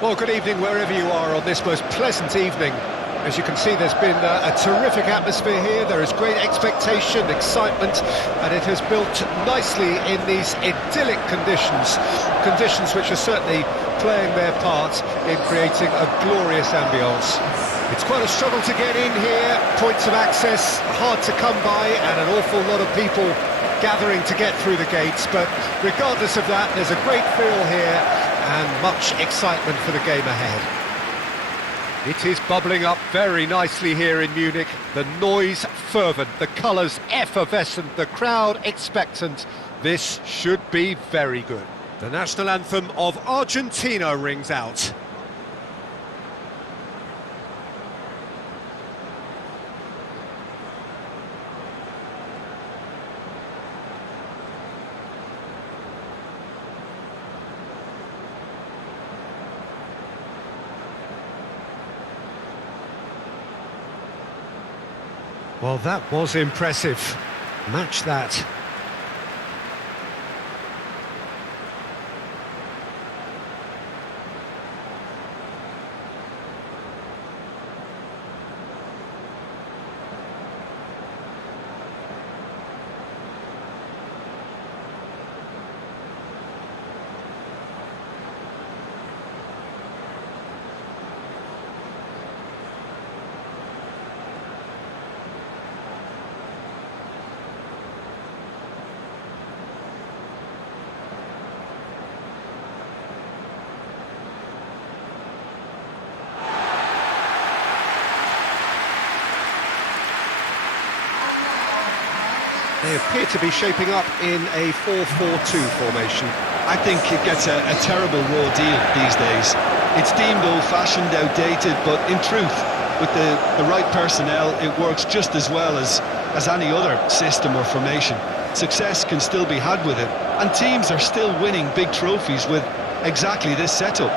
Well, good evening wherever you are on this most pleasant evening. As you can see, there's been a terrific atmosphere here. There is great expectation, excitement, and it has built nicely in these idyllic conditions. Conditions which are certainly playing their part in creating a glorious ambience. It's quite a struggle to get in here. Points of access hard to come by, and an awful lot of people gathering to get through the gates. But regardless of that, there's a great feel here and much excitement for the game ahead. It is bubbling up very nicely here in Munich. The noise fervent, the colours effervescent, the crowd expectant. This should be very good. The national anthem of Argentina rings out. Well, that was impressive. Match that. They appear to be shaping up in a 4-4-2 formation. I think it gets a terrible raw deal these days. It's deemed old-fashioned, outdated, but in truth, with the right personnel, it works just as well as any other system or formation. Success can still be had with it, and teams are still winning big trophies with exactly this setup.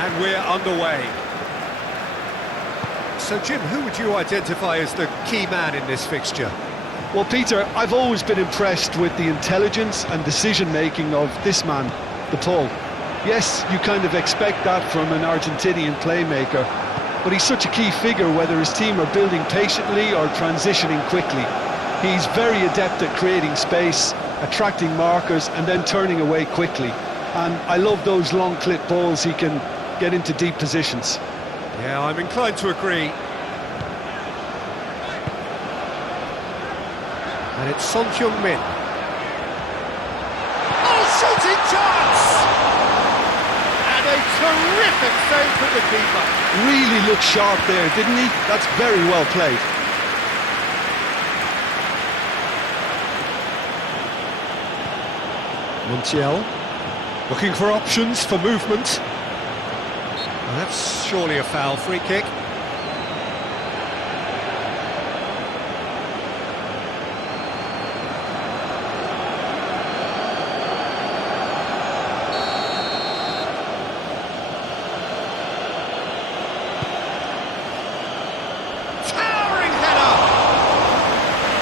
And we're underway. So, Jim, who would you identify as the key man in this fixture? Well, Peter, I've always been impressed with the intelligence and decision-making of this man, the Paul. Yes, you kind of expect that from an Argentinian playmaker, but he's such a key figure whether his team are building patiently or transitioning quickly. He's very adept at creating space, attracting markers, and then turning away quickly. And I love those long clip balls he can get into deep positions. Yeah, I'm inclined to agree. And it's Son Heung-min. Oh, shooting chance! And a terrific save from the keeper. Really looked sharp there, didn't he? That's very well played. Montiel looking for options for movement. Well, that's surely a foul. Free kick. Towering header.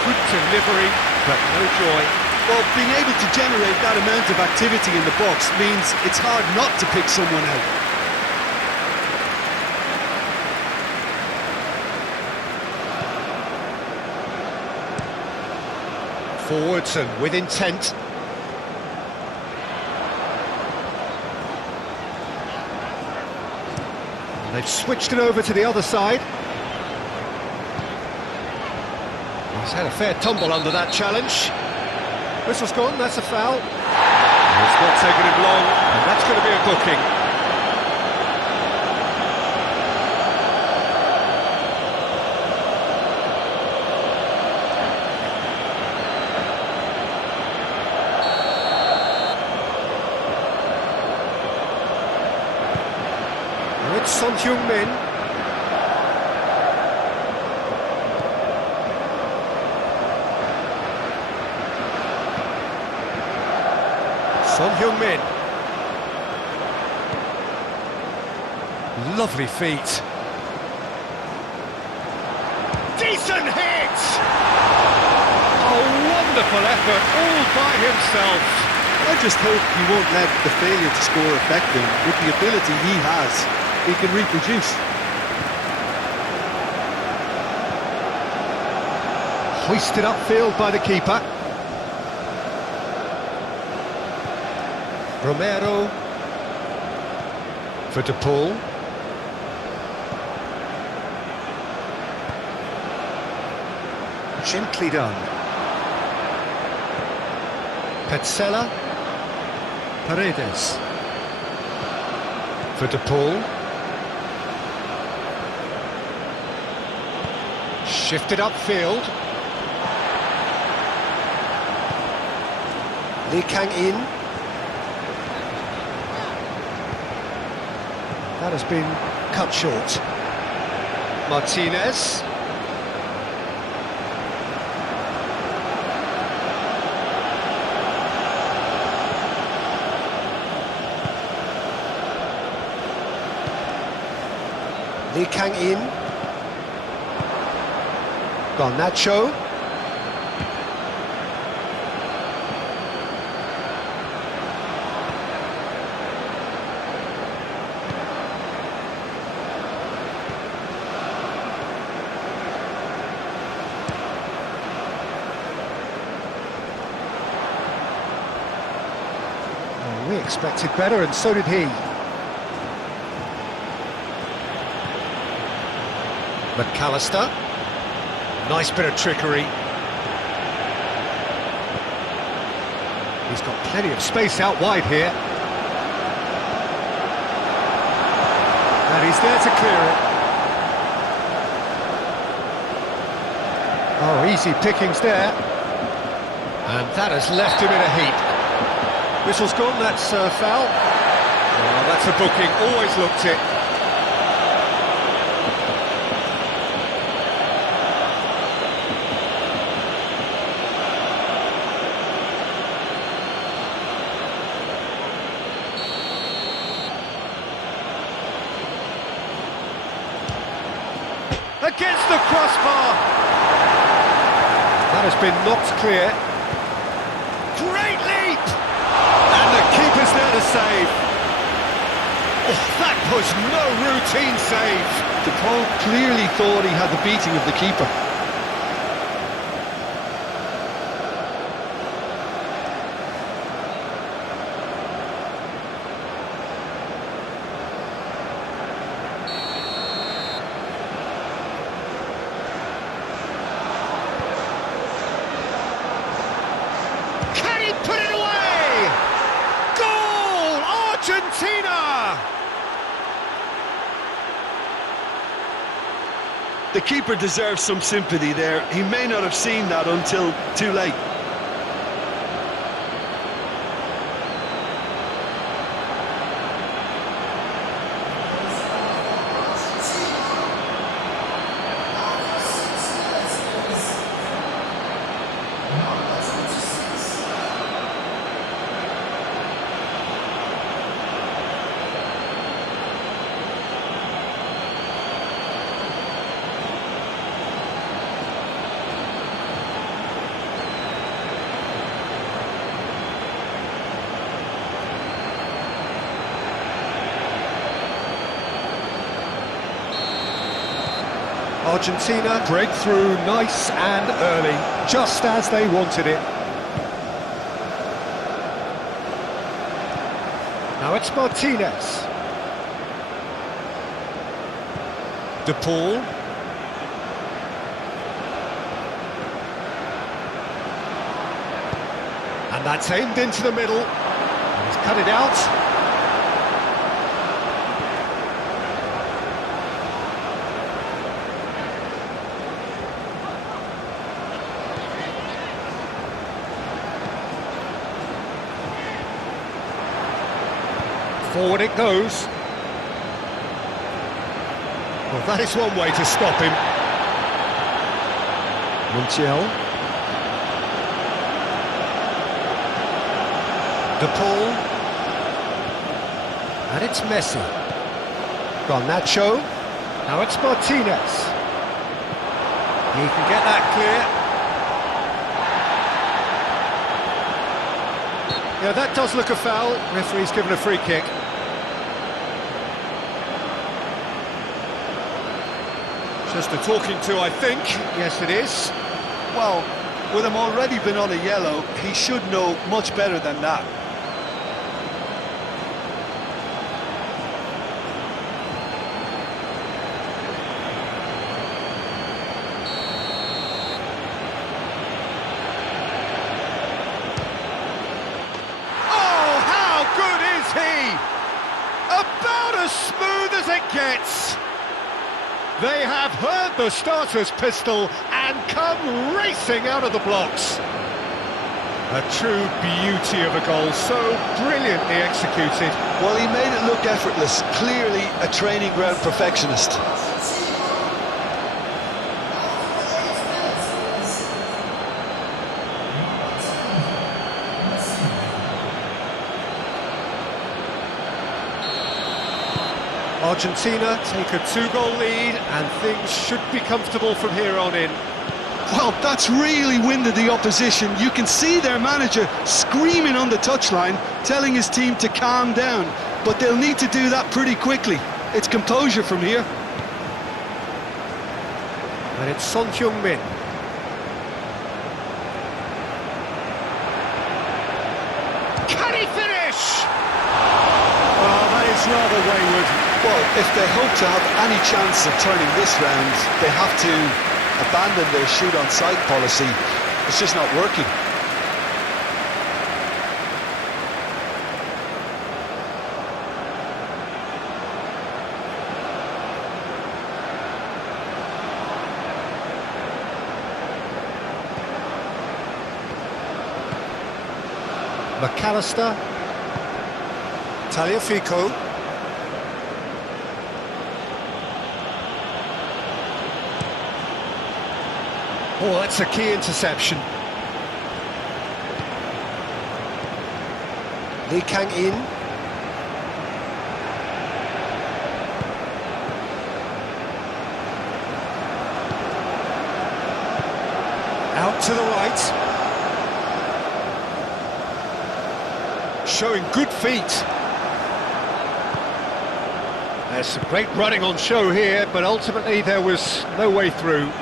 Good delivery, but no joy. Well, being able to generate that amount of activity in the box means it's hard not to pick someone out. Forwards and with intent. And they've switched it over to the other side. He's had a fair tumble under that challenge. Whistle's gone, that's a foul. It's not taken him long, and that's going to be a booking. Now it's Son Heung-min. Son Heung-min. Lovely feet. Decent hit! A wonderful effort all by himself. I just hope he won't let the failure to score affect him. With the ability he has, he can reproduce. Hoisted upfield by the keeper. Romero for De Paul. Gently done. Petzela. Paredes for De Paul. Shifted upfield. Lee Kang-in. That has been cut short. Martinez. Lee Kang-in. Garnacho. Well, we expected better, and so did he. McAllister. Nice bit of trickery. He's got plenty of space out wide here. And he's there to clear it. Oh, easy pickings there. And that has left him in a heap. Whistle's gone, that's foul. Oh, that's a booking, always looked it. Against the crossbar. That has been knocked clear. Great leap! And the keeper's there to save. Oh, that was no routine save. De Paul clearly thought he had the beating of the keeper. Put it away! Goal! Argentina! The keeper deserves some sympathy there. He may not have seen that until too late. Argentina break through nice and early, just as they wanted it. Now it's Martinez. De Paul. And that's aimed into the middle. And he's cut it out. Forward it goes. Well, that is one way to stop him. Montiel. De Paul. And it's Messi. Garnacho. Now it's Martinez. He can get that clear. Yeah, that does look a foul. Referee's given a free kick. Just a talking to, I think. Yes, it is. Well, with him already been on a yellow, he should know much better than that. Oh, how good is he? About as smooth as it gets. They have heard the starter's pistol and come racing out of the blocks. A true beauty of a goal, so brilliantly executed. Well, he made it look effortless. Clearly a training ground perfectionist. Argentina take a 2-goal lead and things should be comfortable from here on in. Well, that's really winded the opposition. You can see their manager screaming on the touchline, telling his team to calm down. But they'll need to do that pretty quickly. It's composure from here. And it's Son Heung-min. Can he finish? Oh, that is rather wayward. Well, if they hope to have any chance of turning this round, they have to abandon their shoot-on-sight policy. It's just not working. McAllister. Tagliafico. Oh, that's a key interception. Lee Kang-in. Out to the right. Showing good feet. There's some great running on show here, but ultimately there was no way through.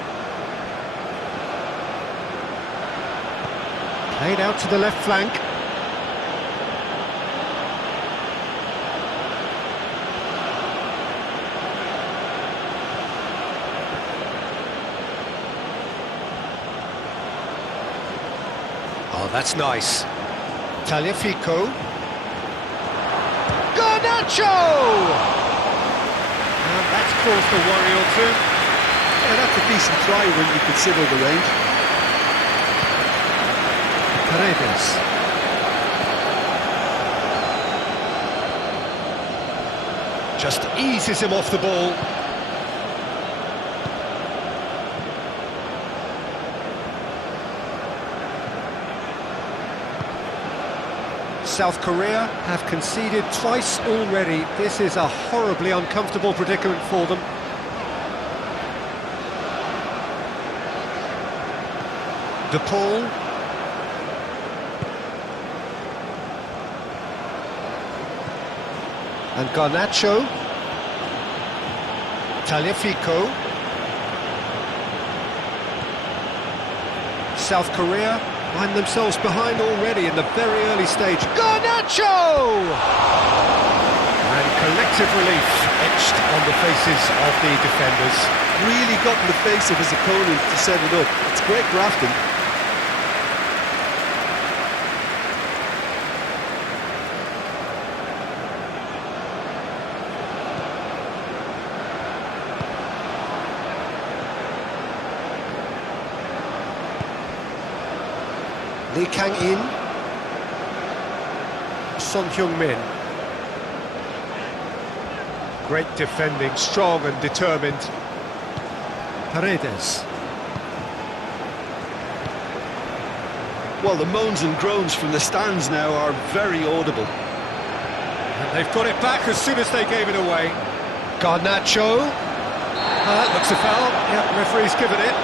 Played out to the left flank. Oh, that's nice. Tagliafico. Garnacho! And that's caused a worry or two. Yeah, that's a decent try when you consider the range. Paredes. Just eases him off the ball. South Korea have conceded twice already. This is a horribly uncomfortable predicament for them. DePaul. And Garnacho. Tagliafico. South Korea find themselves behind already in the very early stage. Garnacho! And collective relief etched on the faces of the defenders. Really got in the face of his opponent to set it up. It's great grafting. Lee Kang-in. Son Heung-min. Great defending, strong and determined. Paredes. Well, the moans and groans from the stands now are very audible. And they've got it back as soon as they gave it away. Garnacho. That looks a foul. Yeah, referee's given it.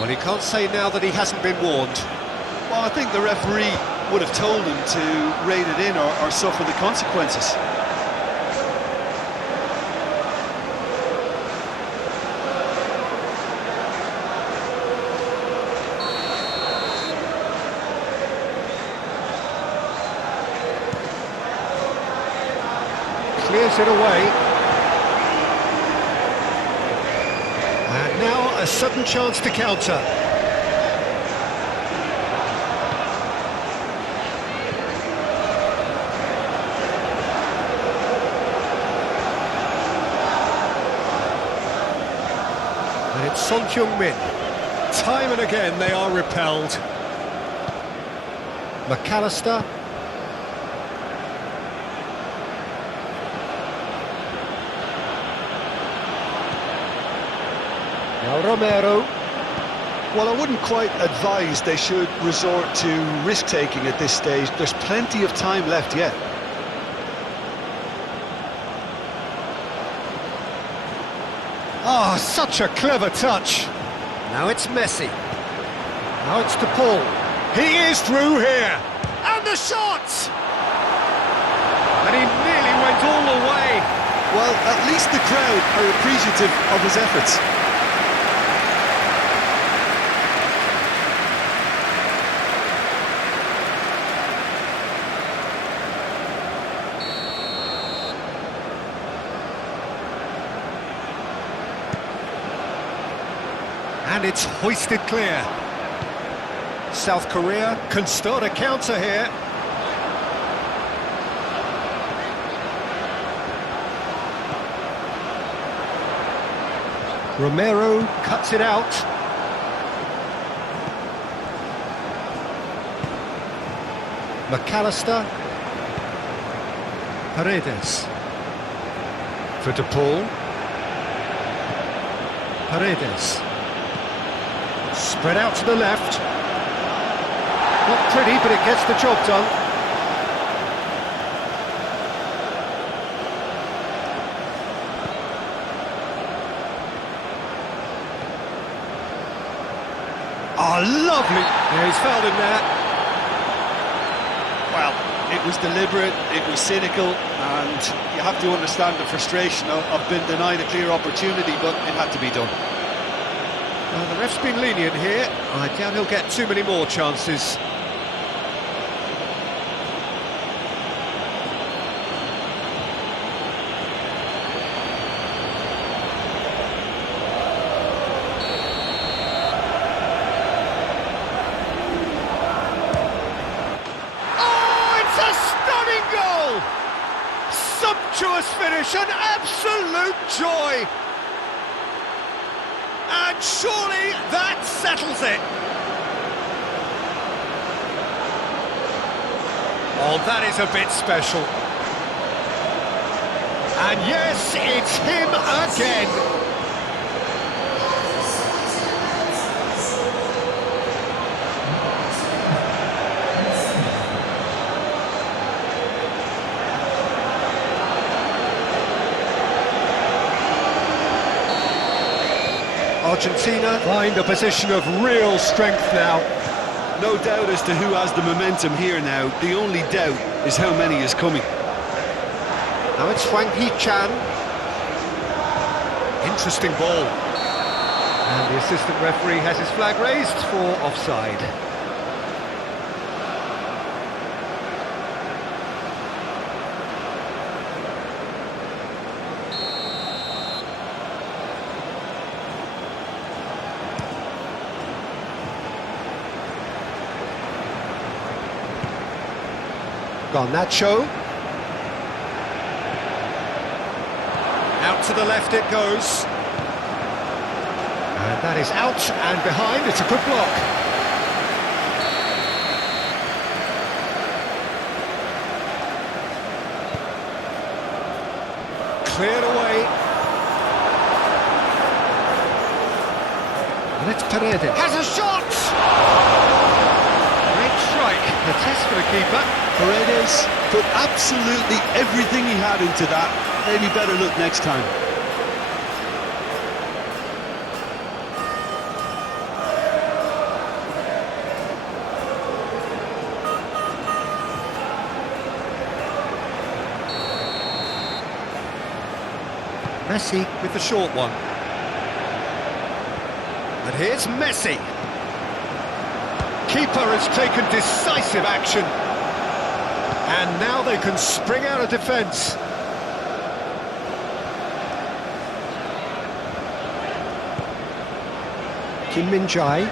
Well, he can't say now that he hasn't been warned. Well, I think the referee would have told him to rein it in or suffer the consequences. Clears it away. And now a sudden chance to counter. And it's Son Heung-min. Time and again they are repelled. McAllister. Now Romero. Well, I wouldn't quite advise they should resort to risk-taking at this stage. There's plenty of time left yet. Oh, such a clever touch. Now it's Messi. Now it's to Paul. He is through here. And the shot! And he nearly went all the way. Well, at least the crowd are appreciative of his efforts. And it's hoisted clear. South Korea can start a counter here. Romero cuts it out. McAllister. Paredes. For De Paul. Paredes. Spread out to the left. Not pretty, but it gets the job done. Oh, lovely! Yeah, he's fouled him there. Well, it was deliberate, it was cynical, and you have to understand the frustration of being denied a clear opportunity, but it had to be done. Well, the ref's been lenient here. I doubt he'll get too many more chances. Oh, it's a stunning goal! Sumptuous finish, an absolute joy! And surely that settles it. Oh, that is a bit special. And yes, it's him again. Argentina find a position of real strength now. No doubt as to who has the momentum here now. The only doubt is how many is coming. Now it's Hwang Hee-chan. Interesting ball. And the assistant referee has his flag raised for offside. Garnacho. Out to the left it goes. And that is out and behind. It's a good block. Cleared away. And And it's Paredes. Has a shot! Great strike. The test for the keeper. Paredes put absolutely everything he had into that. Maybe better look next time. Messi with the short one. And here's Messi. Keeper has taken decisive action. And now they can spring out of defence. Kim Min-jae.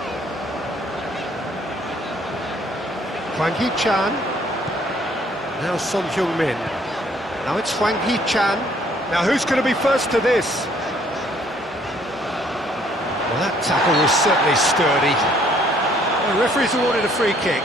Hwang Hee-chan. Now Son Heung-min. Now it's Hwang Hee-chan. Now who's going to be first to this? Well, that tackle was certainly sturdy. The referee's awarded a free kick.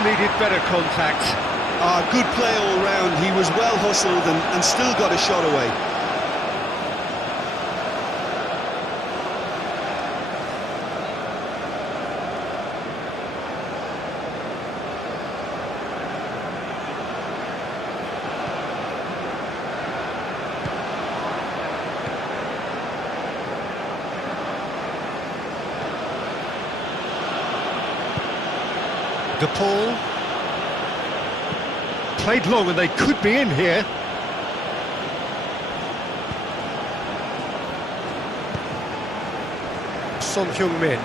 Needed better contact. Good play all round. He was well hustled and still got a shot away. De Paul. Played long and they could be in here. Son Heung-min.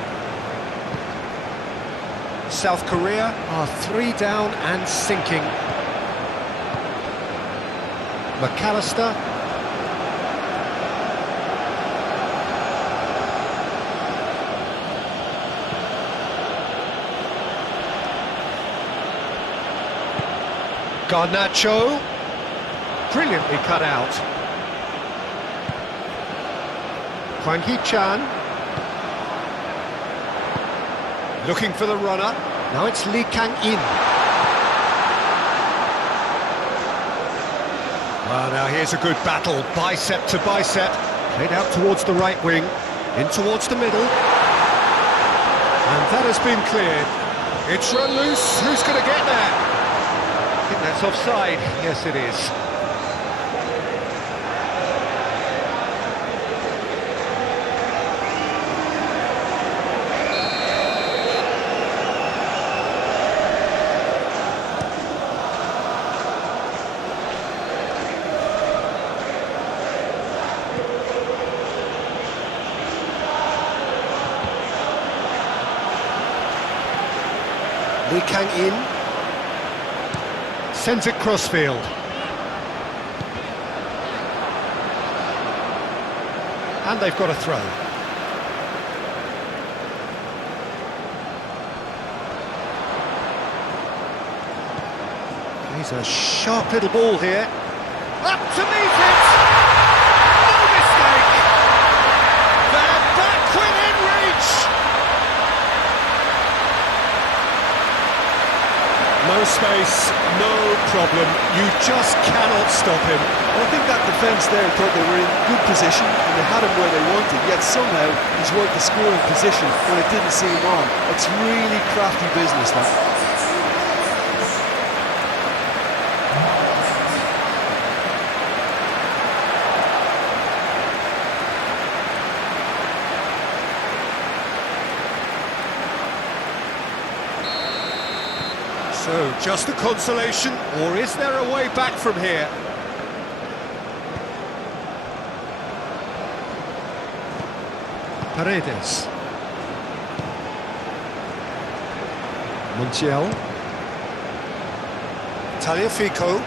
South Korea are 3 down and sinking. McAllister. Garnacho, brilliantly cut out. Hwang Hee-chan, looking for the runner. Now it's Lee Kang-in. Well, now here's a good battle, bicep to bicep. Played out towards the right wing, in towards the middle. And that has been cleared. It's run loose, who's going to get there? I think that's offside. Yes, it is. Lee Kang-in. Sends it crossfield. And they've got a throw. He's a sharp little ball here. Up to meet it! No mistake! They're back within reach! No space, no problem. You just cannot stop him. Well, I think that defence there thought they were in good position and they had him where they wanted, yet somehow he's worked the scoring position when it didn't see him on. It's really crafty business, that. So, just a consolation, or is there a way back from here? Paredes. Montiel. Tagliafico.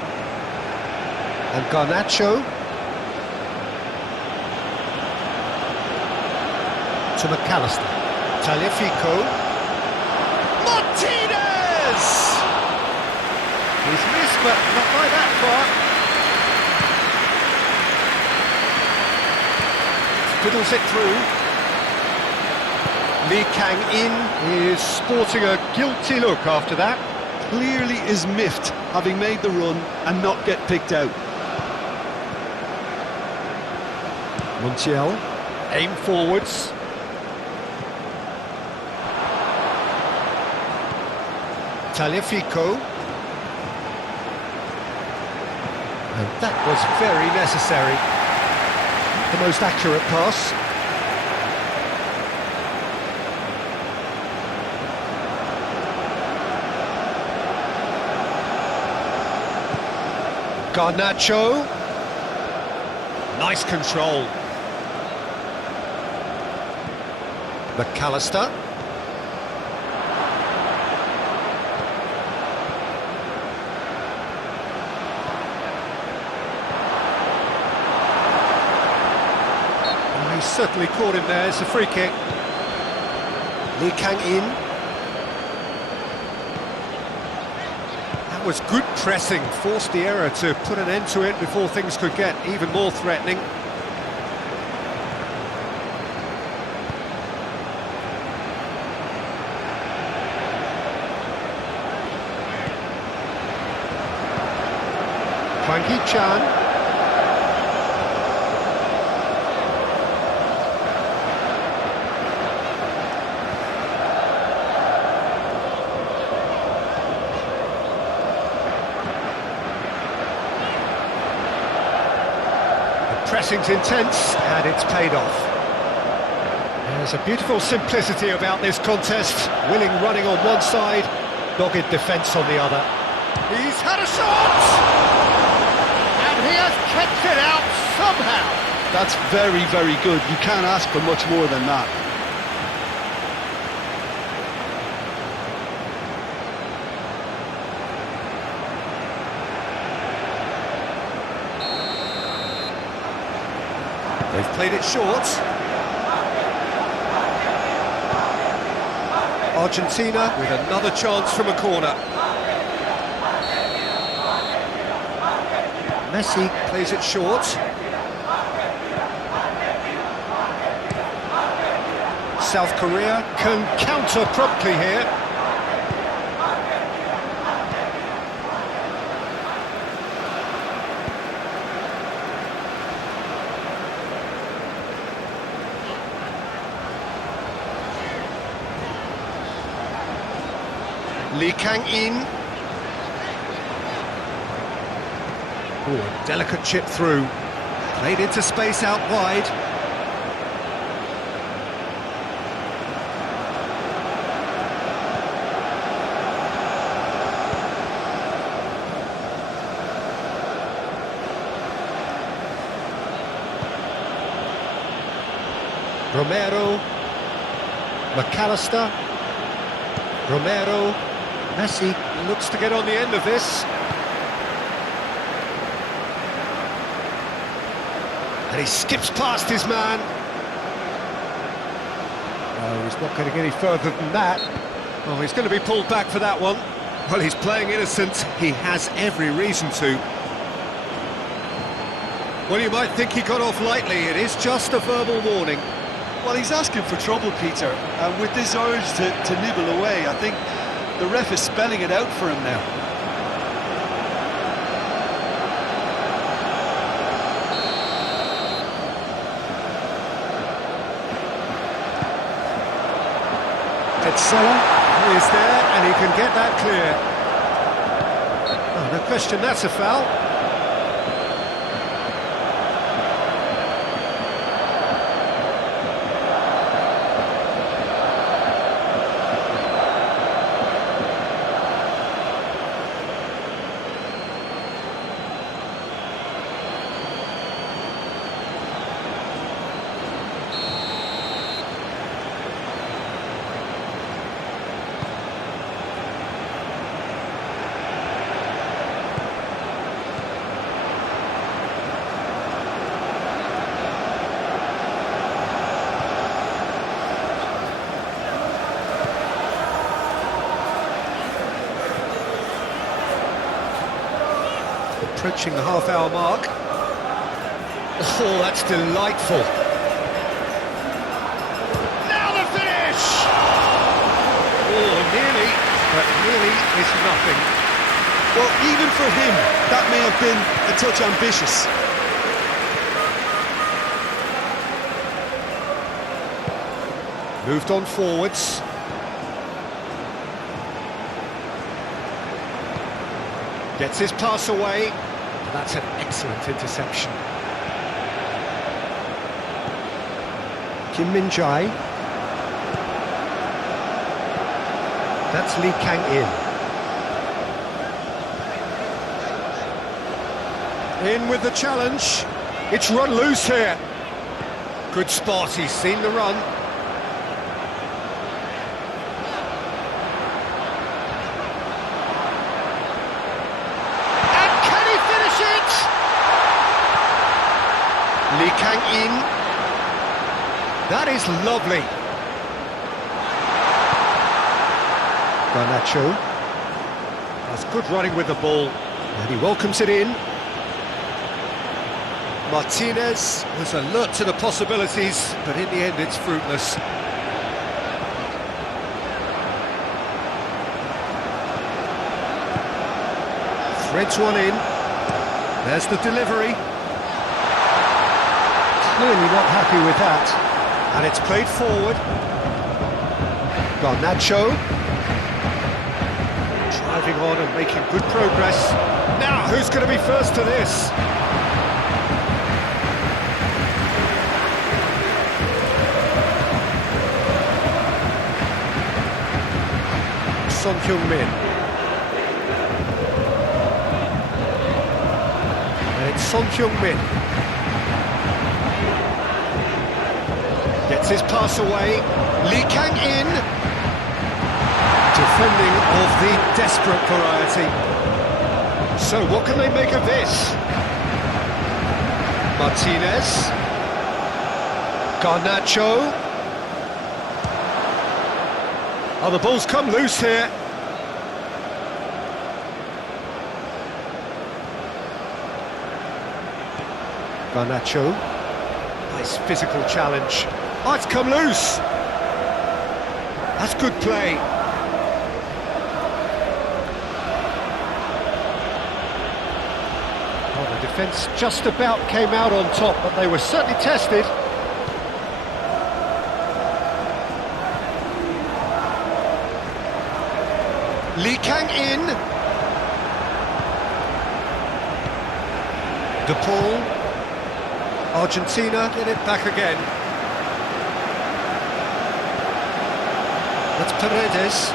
And Garnacho. To McAllister. Tagliafico. Martinez! He's missed, but not by that far. Fiddles it through. Lee Kang-in is sporting a guilty look after that. Clearly is miffed, having made the run and not get picked out. Montiel, aim forwards. Tagliafico. And that was very necessary. The most accurate pass. Garnacho. Nice control. McAllister. Oh, he certainly caught him there. It's a free kick. Lee Kang-in. That was good pressing, forced the error to put an end to it before things could get even more threatening. Hwang Hee-chan. Pressing's intense, and it's paid off. There's a beautiful simplicity about this contest. Willing running on one side, dogged defence on the other. He's had a shot! And he has kept it out somehow. That's very, very good. You can't ask for much more than that. They've played it short. Argentina with another chance from a corner. Messi plays it short. South Korea can counter promptly here. Lee Kang-in. Oh, a delicate chip through. Played into space out wide. Romero. McAllister. Romero. Messi looks to get on the end of this. And he skips past his man. Oh, he's not going to get any further than that. Oh, he's going to be pulled back for that one. Well, he's playing innocent. He has every reason to. Well, you might think he got off lightly. It is just a verbal warning. Well, he's asking for trouble, Peter. And with this urge to nibble away, I think the ref is spelling it out for him now. Petzela is there, and he can get that clear. Oh, no question, that's a foul. Approaching the half-hour mark. Oh, that's delightful. Now the finish! but really is nothing. Well, even for him, that may have been a touch ambitious. Moved on forwards. Gets his pass away. That's an excellent interception. Kim Min-jae. That's Lee Kang-in. In with the challenge. It's run loose here. Good spot, he's seen the run. And can he finish it? Lee Kang-in. That is lovely. Garnacho. That's good running with the ball. And he welcomes it in. Martinez was alert to the possibilities, but in the end it's fruitless. Threads one in. There's the delivery. Clearly not happy with that. And it's played forward. Garnacho. Driving on and making good progress. Now, who's going to be first to this? Son Heung-min. And it's Son Heung-min. Gets his pass away. Lee Kang-in. Defending of the desperate variety. So what can they make of this? Martinez. Garnacho. Oh, the ball's come loose here. Garnacho. Nice physical challenge. Oh, it's come loose. That's good play. Oh, the defence just about came out on top, but they were certainly tested. Lee Kang-in. De Paul. Argentina get it back again. That's Paredes.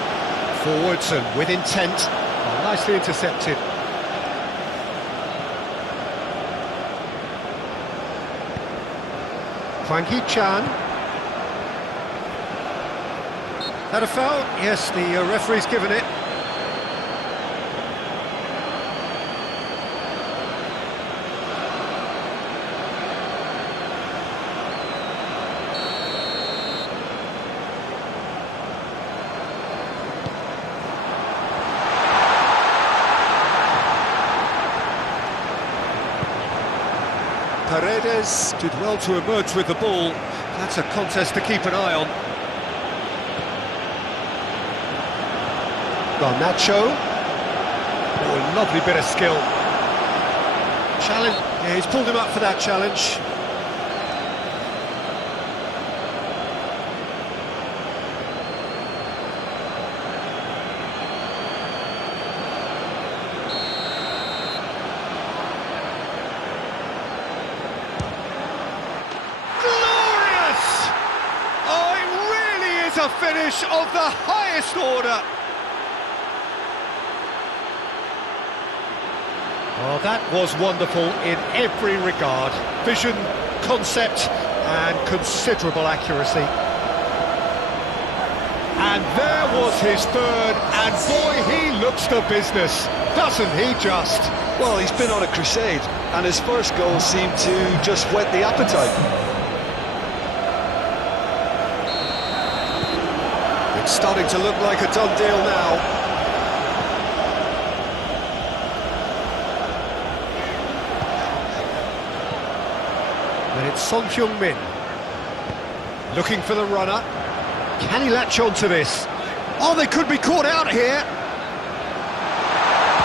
Forwards and with intent. Oh, nicely intercepted. Hwang Hee-chan. That a foul? Yes, the referee's given it. Paredes did well to emerge with the ball. That's a contest to keep an eye on. Garnacho. Oh, a lovely bit of skill. Challenge. Yeah, he's pulled him up for that challenge. A finish of the highest order. Oh, that was wonderful in every regard. Vision, concept, and considerable accuracy. And there was his third, and boy, he looks the business, doesn't he just? Well, he's been on a crusade, and his first goal seemed to just whet the appetite. It's starting to look like a done deal now. And it's Son Heung-min. Looking for the runner. Can he latch on to this? Oh, they could be caught out here.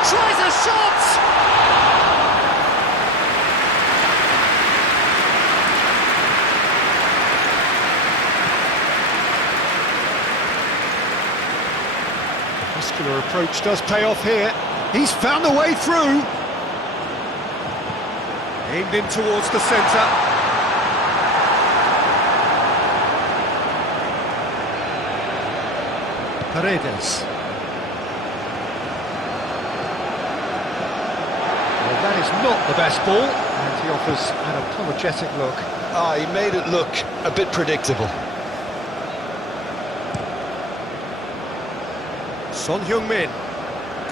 Tries a shot! The muscular approach does pay off here. He's found a way through. Aimed in towards the centre. Paredes. Well, that is not the best ball, and he offers an apologetic look. Ah, he made it look a bit predictable. Son Heung-min.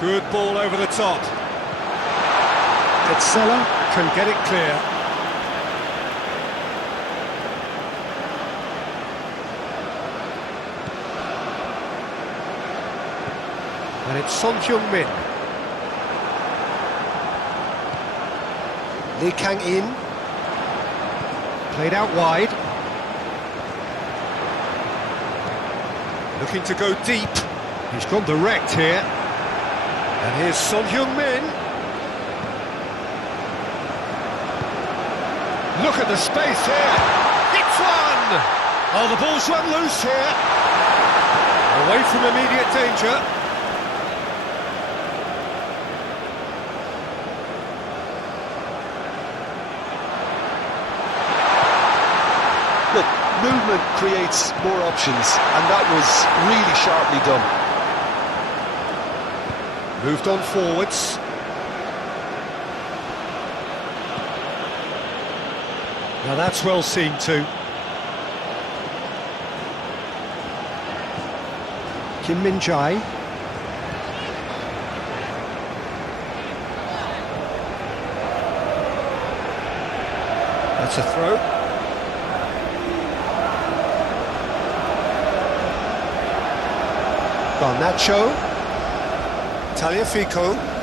Good ball over the top. Petzela Can get it clear. And it's Son Heung-min. Lee Kang-in. Played out wide. Looking to go deep. He's gone direct here. And here's Son Heung-min. Look at the space here. It's one! Oh, the ball's run loose here. Away from immediate danger. Look, movement creates more options, and that was really sharply done. Moved on forwards. Now that's well seen too. Kim Min-jae. That's a throw. Garnacho. Tagliafico.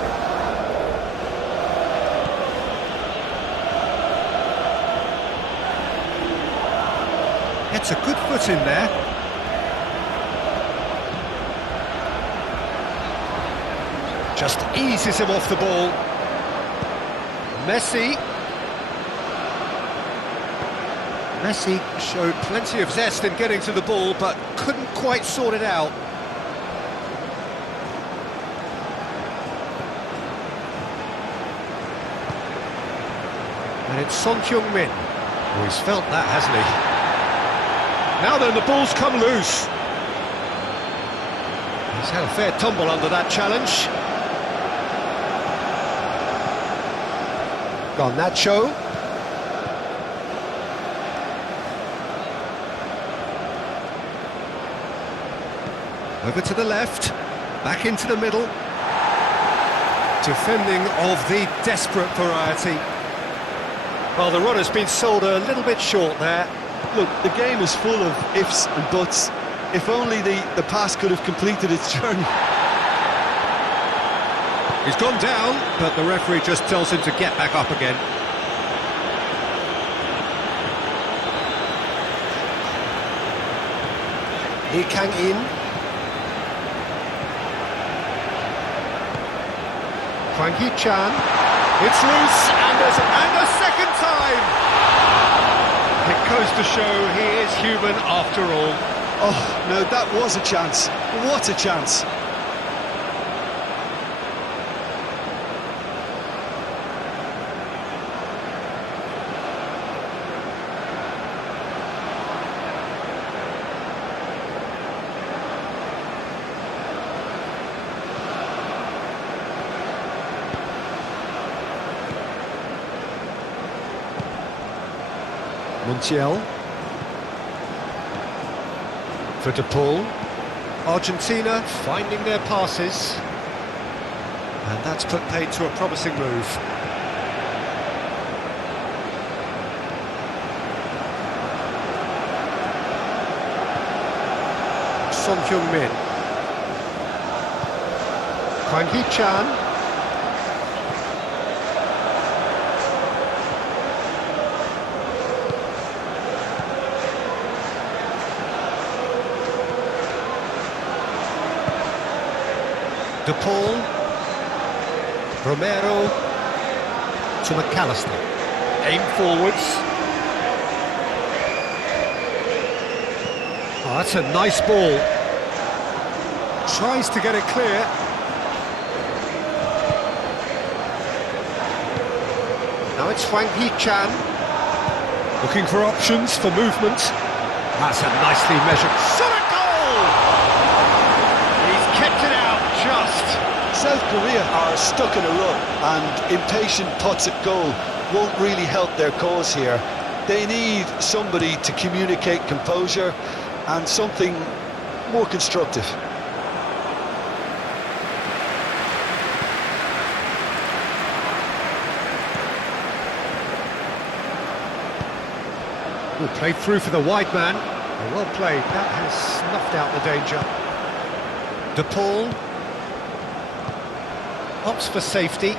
Gets a good foot in there. Just eases him off the ball. Messi. Messi showed plenty of zest in getting to the ball, but couldn't quite sort it out. And it's Son Heung-min. Oh, he's felt that, hasn't he? Now then, the ball's come loose. He's had a fair tumble under that challenge. Garnacho. Over to the left, back into the middle. Defending of the desperate variety. Well, the run has been sold a little bit short there. Look, the game is full of ifs and buts. If only the pass could have completed its journey. He's gone down, but the referee just tells him to get back up again. Lee Kang-in. Hwang Hee-chan. It's loose, and a second time! It goes to show he is human after all. Oh, no, that was a chance. What a chance. Montiel. For De Paul. Argentina finding their passes. And that's put paid to a promising move. Son Heung-min. Hwang Hee-chan. De Paul, Romero to McAllister. Aim forwards. Oh, that's a nice ball. Tries to get it clear. Now it's Wang Hee-chan. Looking for options for movement. That's a nicely measured shot at goal! He's kept it out just. South Korea are stuck in a rut, and impatient putts at goal won't really help their cause here. They need somebody to communicate composure and something more constructive. Played through for the wide man. Well played. That has snuffed out the danger. De Paul opts for safety.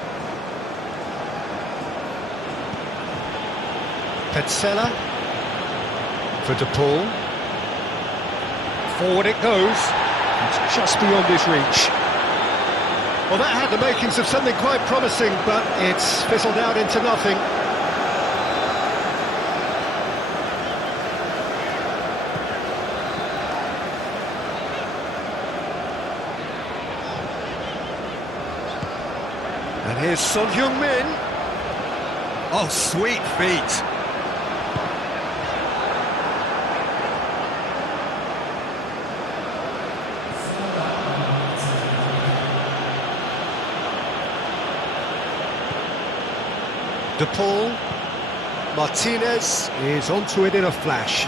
Petzela for De Paul. Forward it goes. It's just beyond his reach. Well, that had the makings of something quite promising, but it's fizzled out into nothing. And here's Son Heung-min. Oh, sweet feet. De Paul. Martinez is onto it in a flash.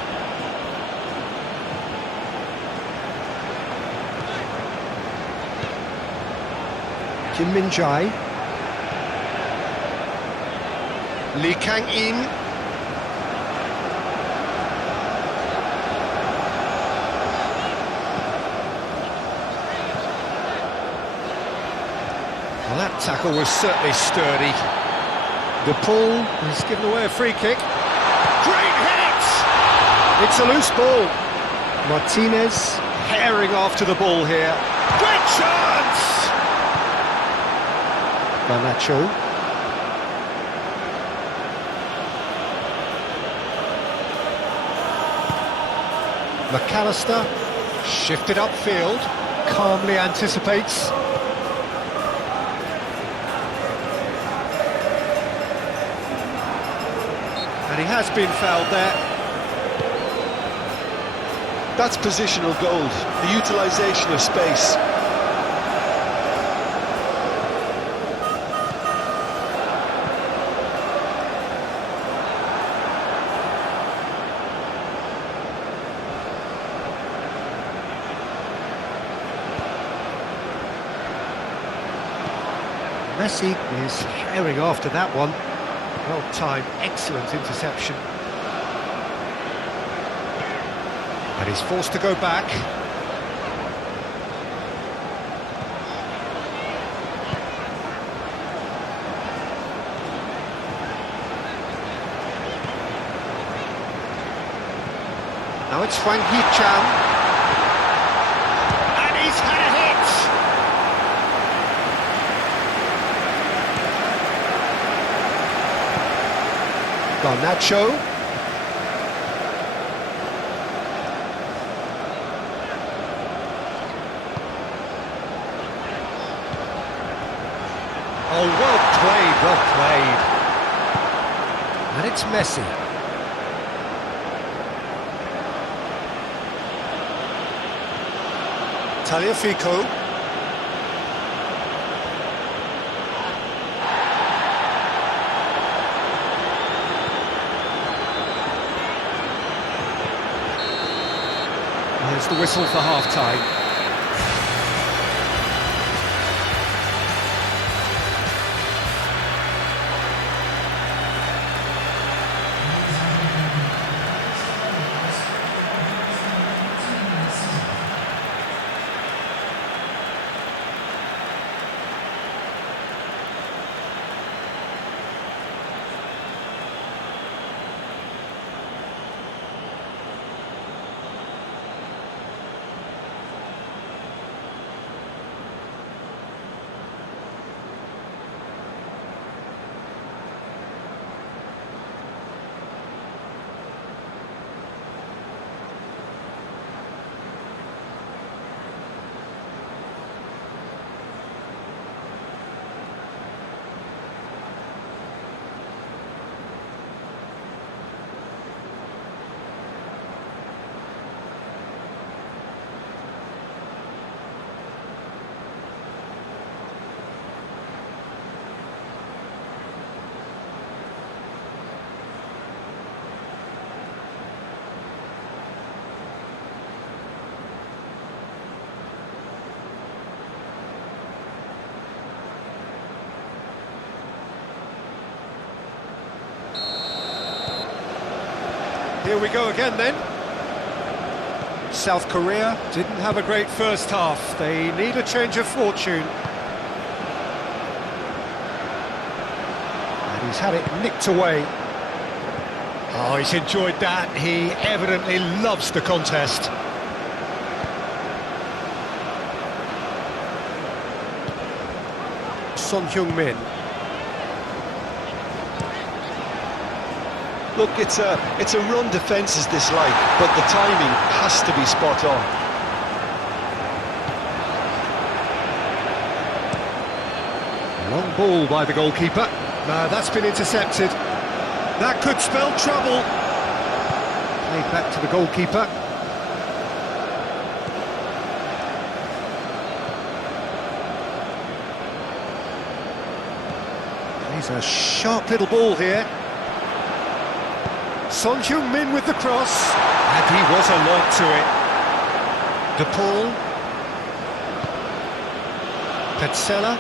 Kim Min-jae. Lee Kang-in. Well, that tackle was certainly sturdy. De Paul has given away a free kick. Great hit! It's a loose ball. Martinez herring after the ball here. Great chance! Garnacho. McAllister, shifted upfield, calmly anticipates. And he has been fouled there. That's positional gold, the utilisation of space. Messi is herring after that one. Well timed, excellent interception. And he's forced to go back. Now it's Wang Hee-chan. And he's had a hit! Garnacho. Oh, well played, well played. And it's Messi. Tagliafico. There's the whistle for half-time. Here we go again then. South Korea didn't have a great first half. They need a change of fortune. And he's had it nicked away. Oh, he's enjoyed that. He evidently loves the contest. Son-Heung-min. Look, it's a run defence is dislike, but the timing has to be spot on. Long ball by the goalkeeper. No, that's been intercepted. That could spell trouble. Played back to the goalkeeper. He's a sharp little ball here. Son-Heung-min with the cross. And he was alert to it. De Paul. Petzela.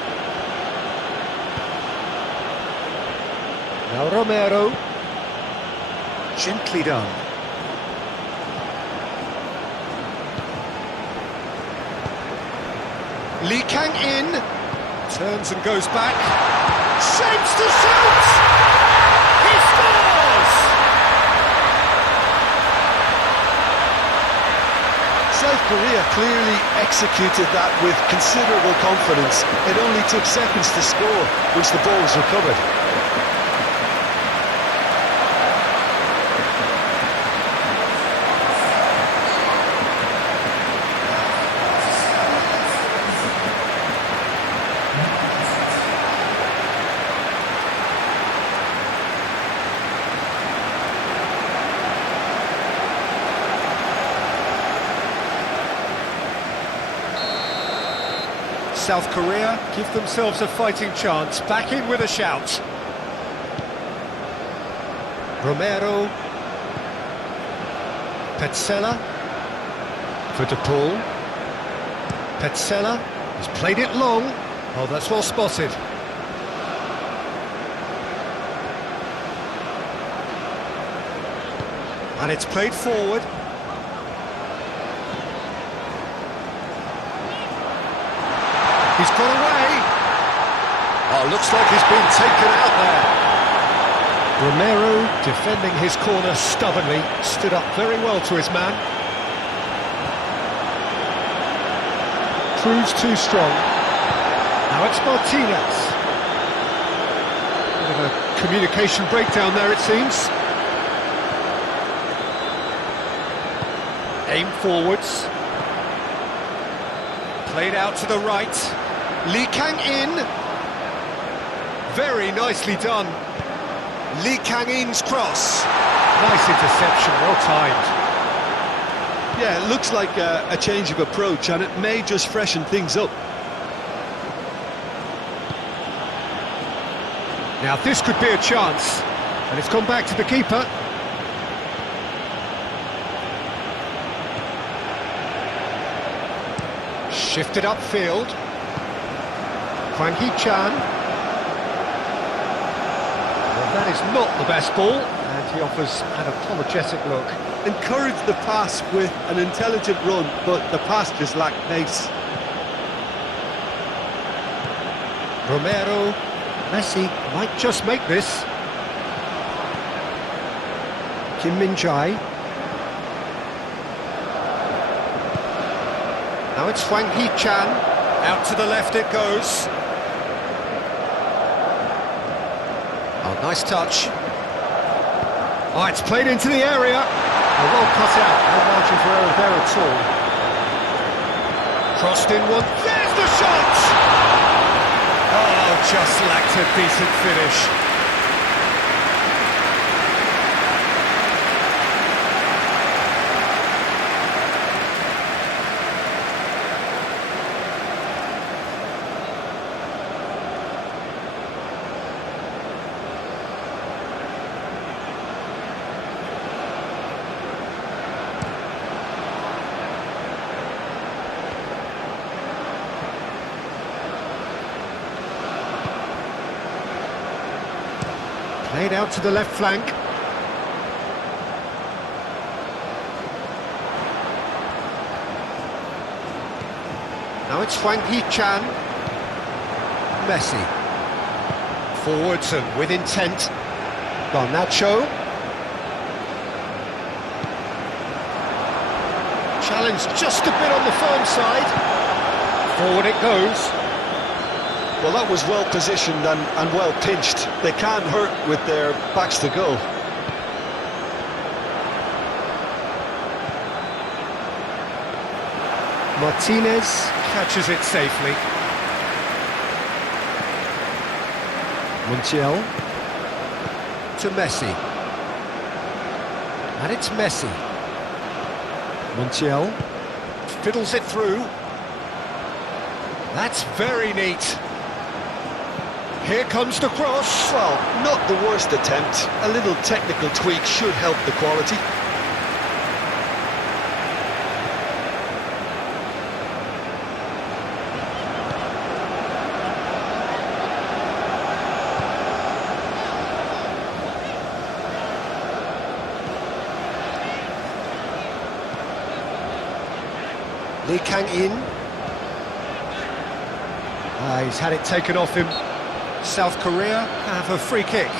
Now Romero. Gently done. Lee Kang-in. Turns and goes back. Shapes to shoot! He scores! South Korea clearly executed that with considerable confidence. It only took seconds to score once the ball was recovered. South Korea give themselves a fighting chance, back in with a shout. Romero. Petzela. For De Paul. Petzela. He's played it long. Oh, that's well spotted. And it's played forward. He's got away. Oh, looks like he's been taken out there. Romero defending his corner stubbornly, stood up very well to his man. Proves too strong. Now it's Martinez. Bit of a communication breakdown there, it seems. Aim forwards. Played out to the right. Lee Kang-in. Very nicely done. Lee Kang-in's cross. Nice interception, well timed. Yeah, it looks like a change of approach, and it may just freshen things up. Now this could be a chance. And it's gone back to the keeper. Shifted upfield. Hwang Hee-chan. Well, that is not the best ball, and he offers an apologetic look. Encouraged the pass with an intelligent run, but the pass just lacked pace. Romero. Messi might just make this. Kim Min-jae. Now it's Hwang Hee-chan. Out to the left it goes. Oh, nice touch. Oh, it's played into the area. Oh, well cut out. No margin for error there at all. Crossed in one. There's the shot! Oh, just lacked a decent finish. Played out to the left flank. Now it's Hwang Hee-chan. Messi. Forwards and with intent. Garnacho. Challenge just a bit on the firm side. Forward it goes. Well, that was well positioned and well pinched. They can't hurt with their backs to goal. Martinez catches it safely. Montiel to Messi. And it's Messi. Montiel fiddles it through. That's very neat. Here comes the cross. Well, not the worst attempt. A little technical tweak should help the quality. Lee Kang-in. He's had it taken off him. South Korea have a free kick.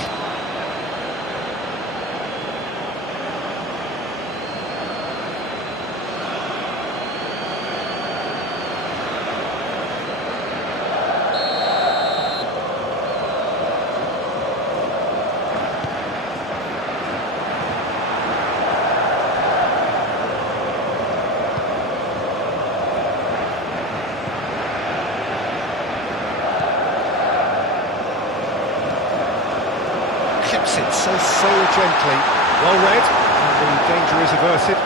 Clips it so gently. Well read, and the danger is averted.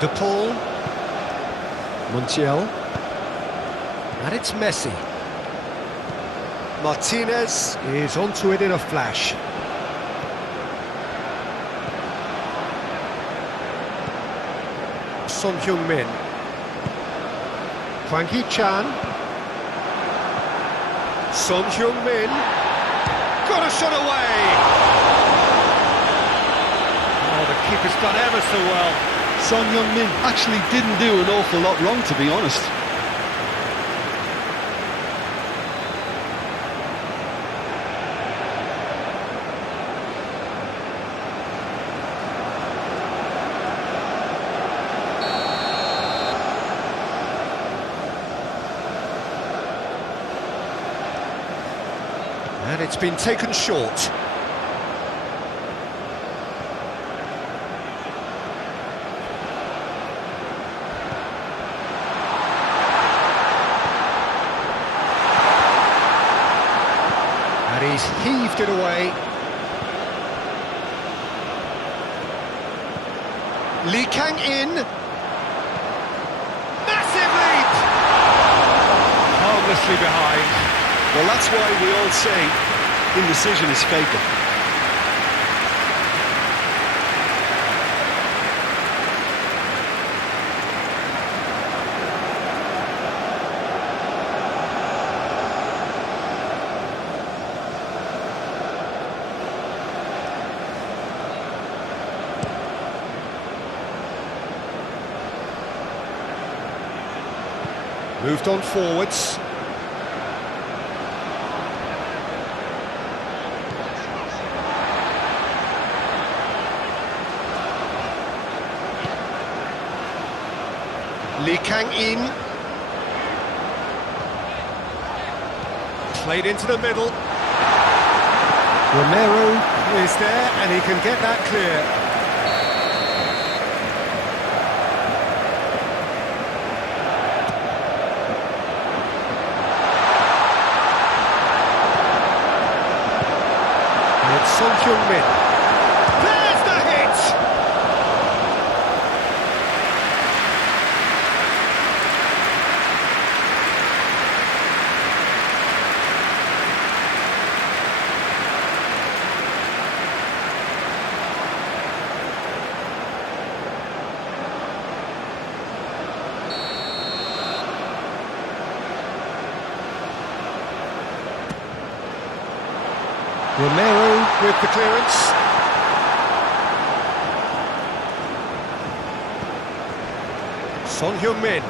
De Paul. Montiel. And it's Messi. Martinez is onto it in a flash. Son Heung-min. Hwang Hee-chan. Son Heung-min. Got a shot away! Oh, the keeper's done ever so well. Son Heung-min actually didn't do an awful lot wrong, to be honest. And it's been taken short. And he's heaved it away. Lee Kang-in. Massive leap! Harmlessly behind. Well, that's why we all say indecision is fatal. Moved on forwards. Lee Kang-in. Played into the middle. Romero is there and he can get that clear. And it's Son Heung-min. There's the hit! Romero with the clearance. Son Heung-min.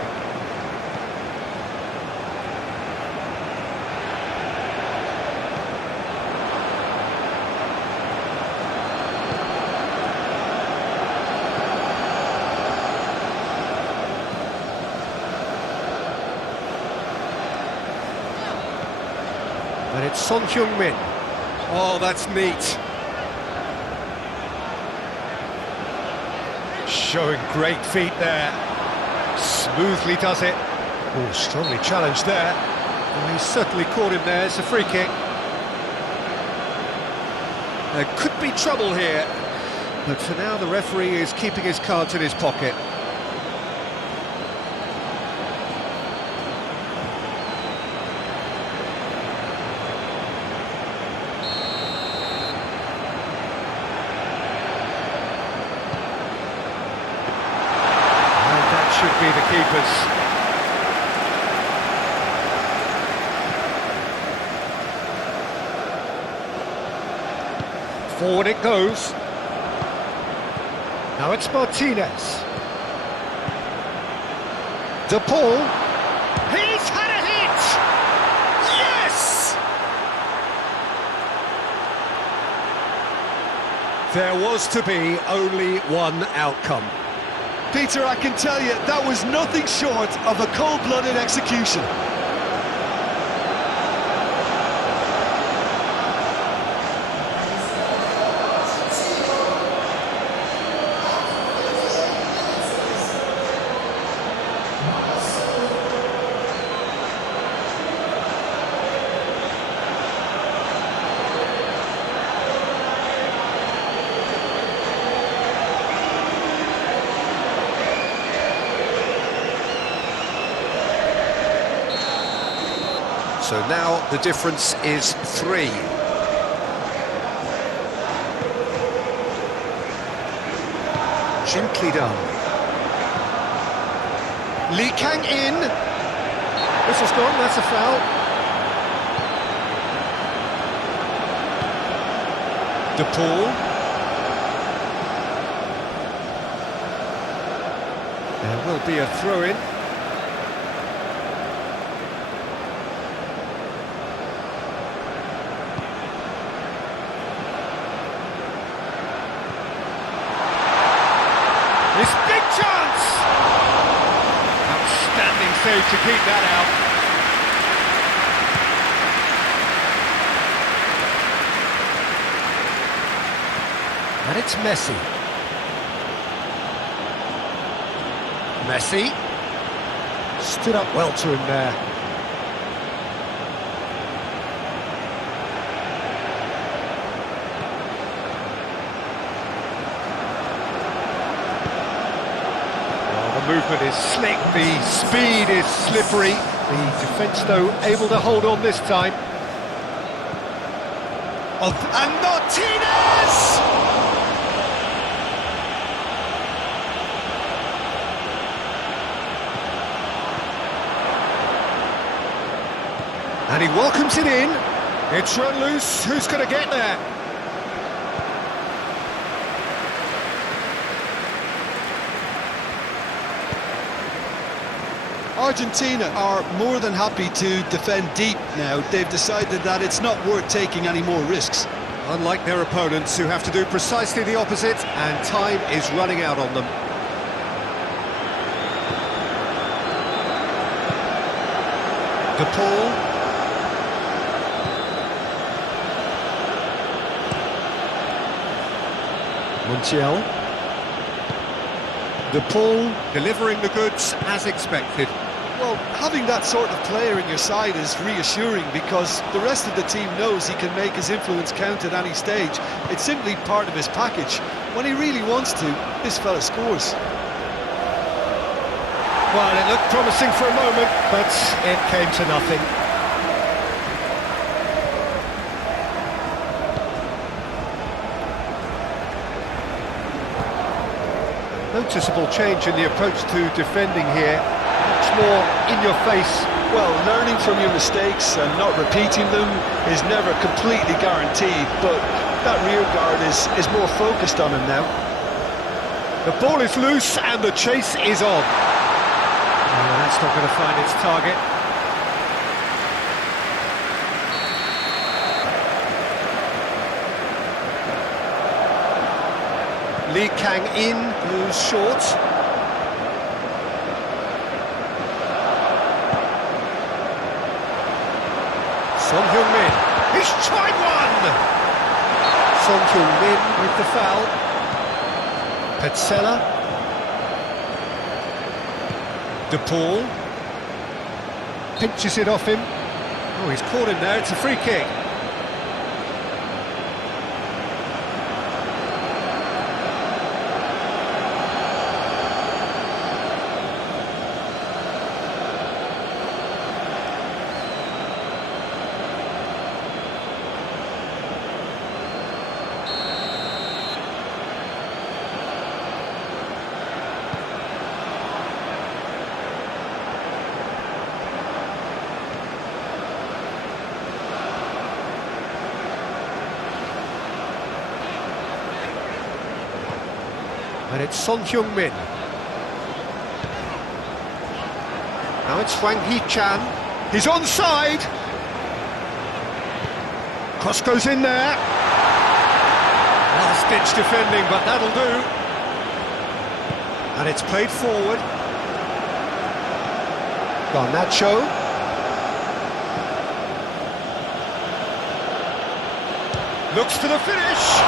And it's Sonheung-min. Oh, that's neat. Showing great feet there. Smoothly does it. Oh, strongly challenged there. Well, he's certainly caught him there. It's a free kick. There could be trouble here, but for now the referee is keeping his cards in his pocket. And that should be the keeper's. Forward it goes. Now it's Martinez. De Paul. He's had a hit! Yes! There was to be only one outcome. Peter, I can tell you, that was nothing short of a cold-blooded execution. So now the difference is 3. Gently done. Lee Kang in. Whistle's gone, that's a foul. De Paul. There will be a throw-in. This big chance! Outstanding save to keep that out. And it's Messi. Messi stood up well to him there. Movement is slick, the speed is slippery. The defence, though, able to hold on this time. And Martinez! And he welcomes it in. It's run loose. Who's going to get there? Argentina are more than happy to defend deep now. They've decided that it's not worth taking any more risks. Unlike their opponents, who have to do precisely the opposite, and time is running out on them. De Paul. Montiel. De Paul delivering the goods as expected. Well, having that sort of player in your side is reassuring because the rest of the team knows he can make his influence count at any stage. It's simply part of his package. When he really wants to, this fella scores. Well, it looked promising for a moment, but it came to nothing. Noticeable change in the approach to defending here. Much more in your face. Well, learning from your mistakes and not repeating them is never completely guaranteed, but that rear guard is more focused on him now. The ball is loose and the chase is on. Oh, that's not going to find its target. Lee Kang in, goes short. Sonheung-min. He's tried one! Son Heung-min with the foul. Petzela. De Paul. Pinches it off him. Oh, he's caught him there, it's a free kick. And it's Son Heung-min. Now it's Hwang Hee-chan. He's onside. Cross goes in there. Last-ditch defending, but that'll do. And it's played forward. Garnacho. Looks for the finish.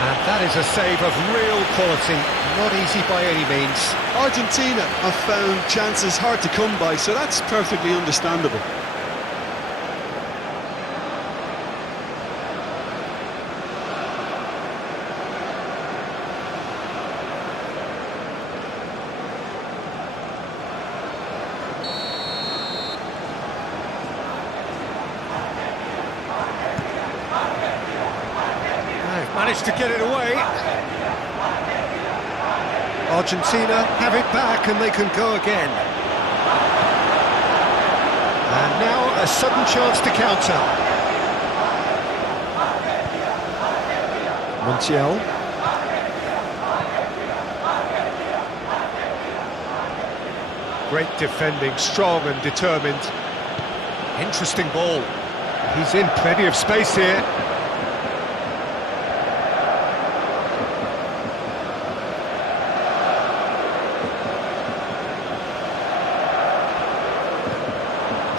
And that is a save of real quality, not easy by any means. Argentina have found chances hard to come by, so that's perfectly understandable. Managed to get it away. Argentina have it back and they can go again. And now a sudden chance to counter. Montiel. Great defending, strong and determined. Interesting ball. He's in plenty of space here.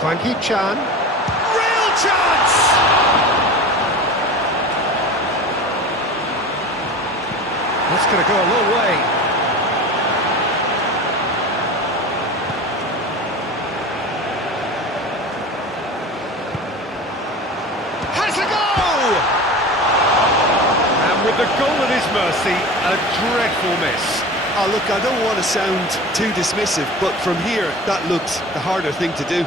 Hwang Hee-chan, real chance! That's going to go a long way. Has a go! And with the goal at his mercy, a dreadful miss. Oh, look, I don't want to sound too dismissive, but from here, that looked the harder thing to do.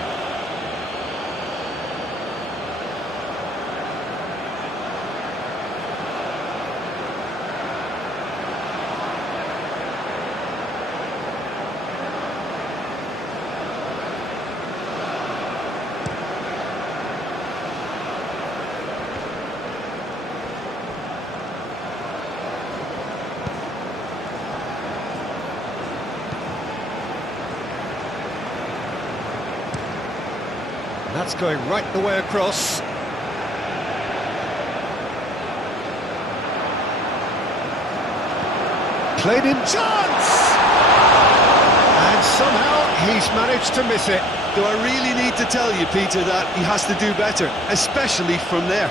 That's going right the way across. Played in chance! And somehow he's managed to miss it. Do I really need to tell you, Peter, that he has to do better, especially from there?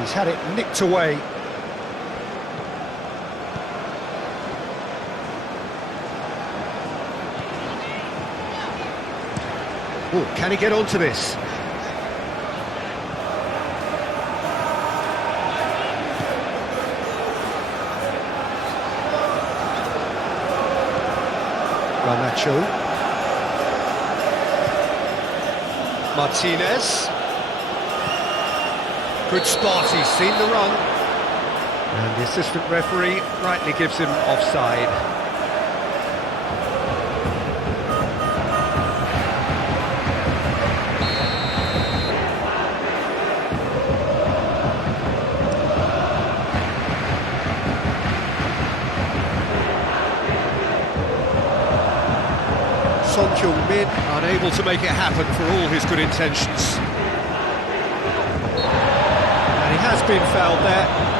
He's had it nicked away. Oh, can he get onto this? Garnacho. Martinez. Good spot, he's seen the run. And the assistant referee rightly gives him offside. Son-Heung-min unable to make it happen for all his good intentions. And he has been fouled there.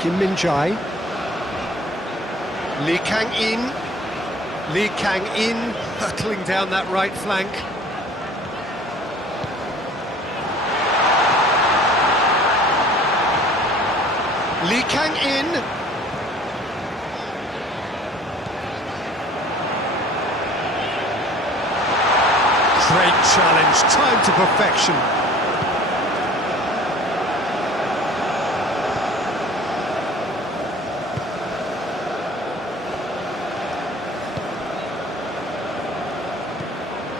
Kim Min-jae, Lee Kang-in, Lee Kang-in hurtling down that right flank. Lee Kang-in, great challenge, timed to perfection.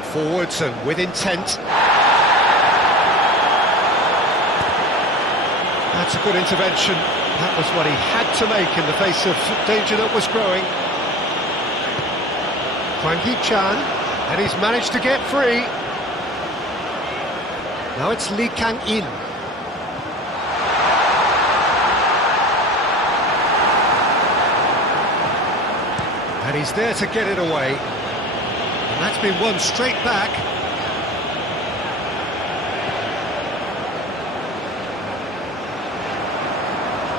Forwards and with intent. That's a good intervention. That was what he had to make in the face of danger that was growing. Hwang Hee-chan, and he's managed to get free. Now it's Lee Kang-in. And he's there to get it away. And that's been won straight back.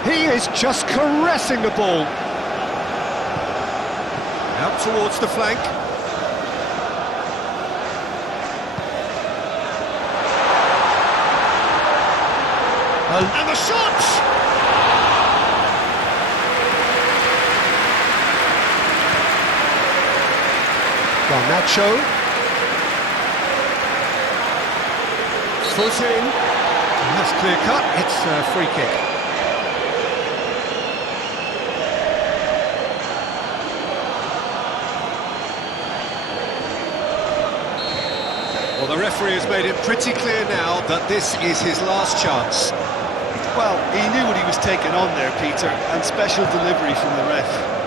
He is just caressing the ball. Out towards the flank. And the shot! Garnacho. Foot in. And that's clear cut. It's a free kick. Well, the referee has made it pretty clear now that this is his last chance. Well, he knew what he was taking on there, Peter, and special delivery from the ref.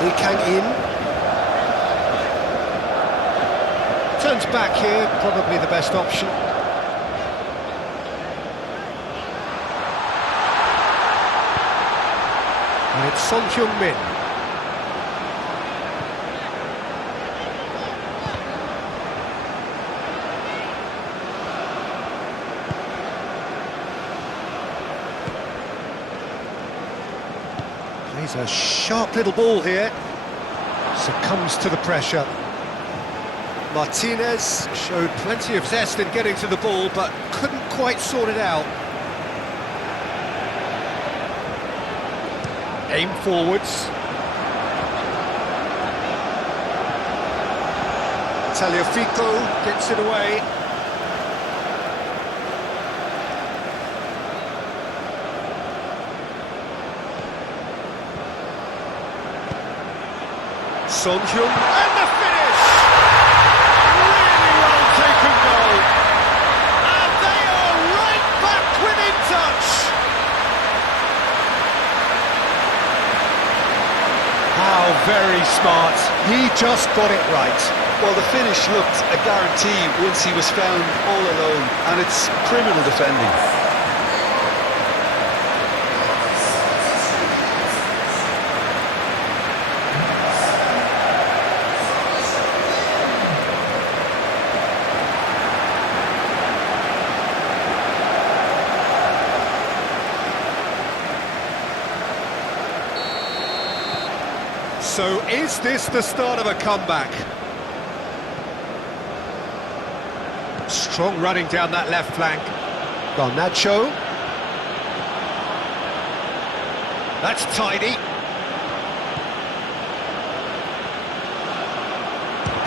Lee Kang-in turns back here, probably the best option. And it's Son-Heung-min. Plays a sharp little ball here. Succumbs to the pressure. Martinez showed plenty of zest in getting to the ball, but couldn't quite sort it out. Aim forwards. Tagliafico gets it away. Son-Heung, and the finish! Really well taken goal. And they are right back within touch. How very smart. He just got it right. Well, the finish looked a guarantee once he was found all alone, and it's criminal defending. So is this the start of a comeback? Strong running down that left flank. Garnacho. That's tidy.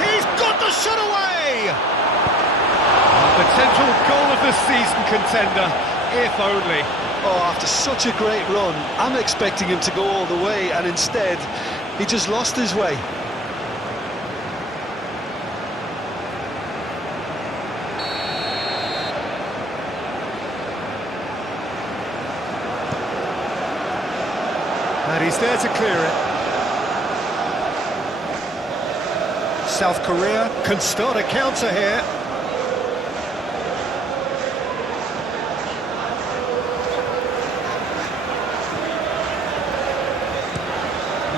He's got the shot away! A potential goal of the season contender, if only. Oh, after such a great run, I'm expecting him to go all the way, and instead, he just lost his way. And he's there to clear it. South Korea can start a counter here.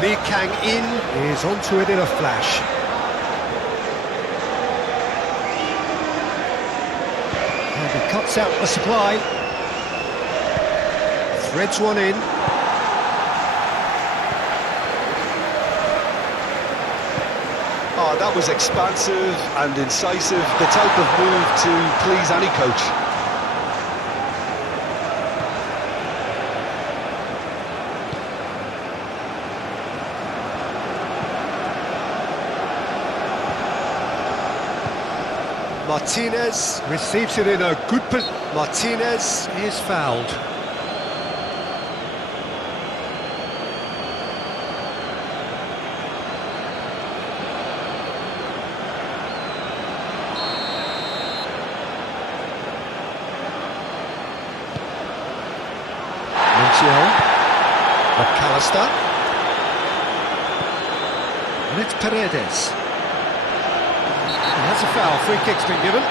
Lee Kang-in is onto it in a flash. And he cuts out the supply. Threads one in. Oh, that was expansive and incisive, the type of move to please any coach. Martinez receives it in a good position. Martinez is fouled. McAllister. And it's Paredes. And that's a foul. Free kick's been given.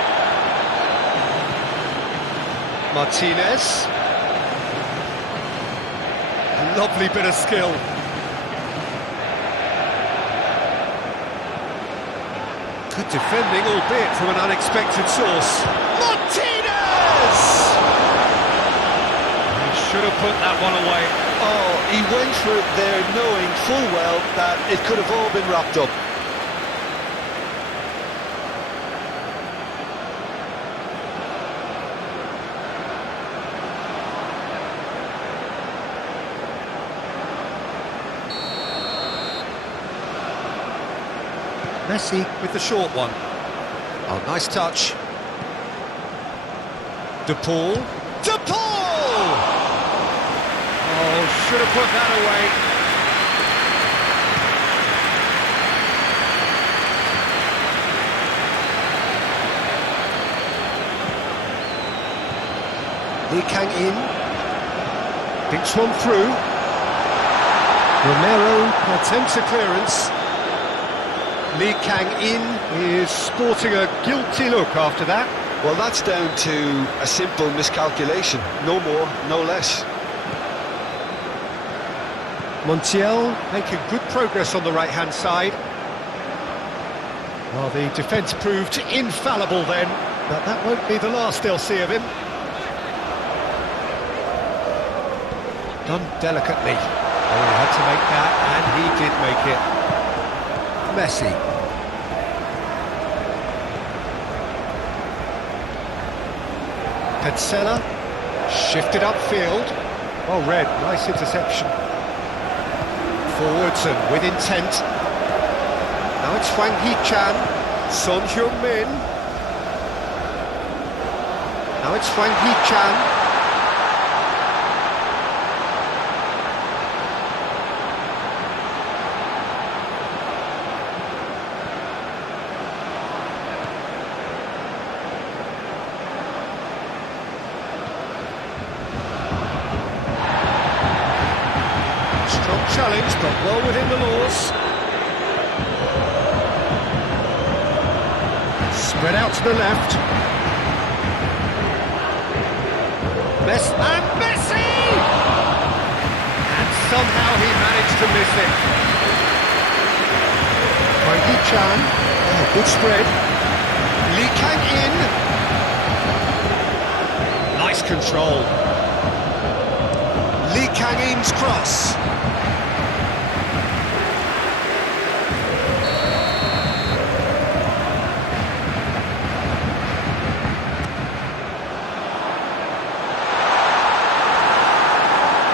Martinez. A lovely bit of skill. Good defending, albeit from an unexpected source. Martinez! He should have put that one away. Oh, he went for it there knowing full well that it could have all been wrapped up. Messi with the short one. Oh, nice touch. De Paul. De Paul! Oh, should have put that away. Lee Kang-in. Dinks one through. Romero attempts a clearance. Lee Kang-in is sporting a guilty look after that. Well, that's down to a simple miscalculation. No more, no less. Montiel making good progress on the right-hand side. Well, the defence proved infallible then, but that won't be the last they'll see of him. Done delicately. Oh, he had to make that, and he did make it. Messi. Petzela shifted upfield. Well read, nice interception. Forwards and with intent. Now it's Hwang Hee-chan, Son Heung-min. Now it's Hwang Hee-chan. Challenge, but well within the laws. Spread out to the left. And Messi! And somehow he managed to miss it. Hwang Hee-chan. Oh, good spread. Lee Kang-in. Nice control. Lee Kang-in's cross.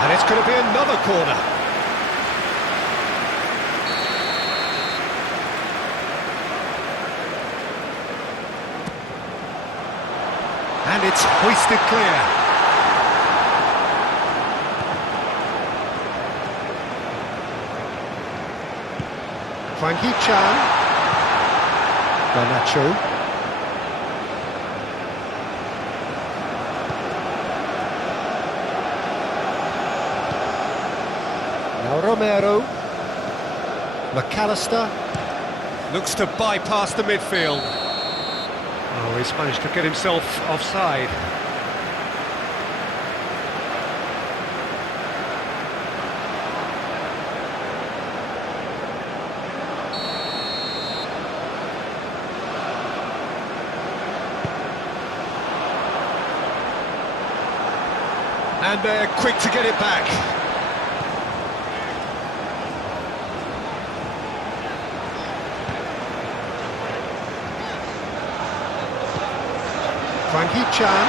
And it's going to be another corner. And it's hoisted clear. Frankie Chan. Garnacho. Now Romero. McAllister. Looks to bypass the midfield. Oh, he's managed to get himself offside. And they're quick to get it back. Frankie Chan.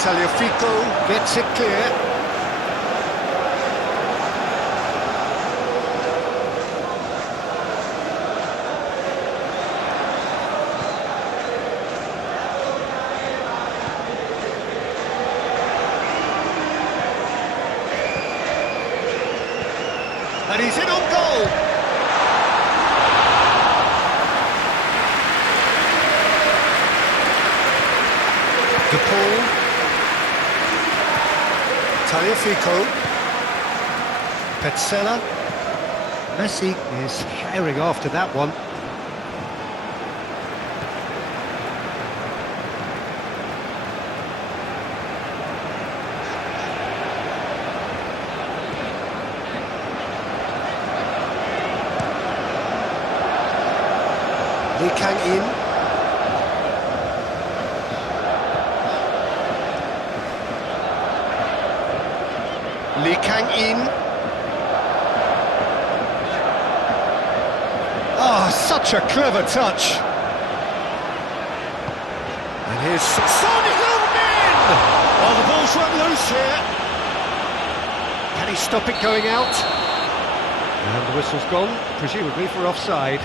Tagliafico gets it clear. And he's in on goal. De Paul. Tagliafico. Petzela. Messi is herring after that one. Lee Kang-in. Lee Kang-in. Oh, such a clever touch. And here's Son Heung-min! Oh, the ball's run loose here. Can he stop it going out? And the whistle's gone, presumably for offside.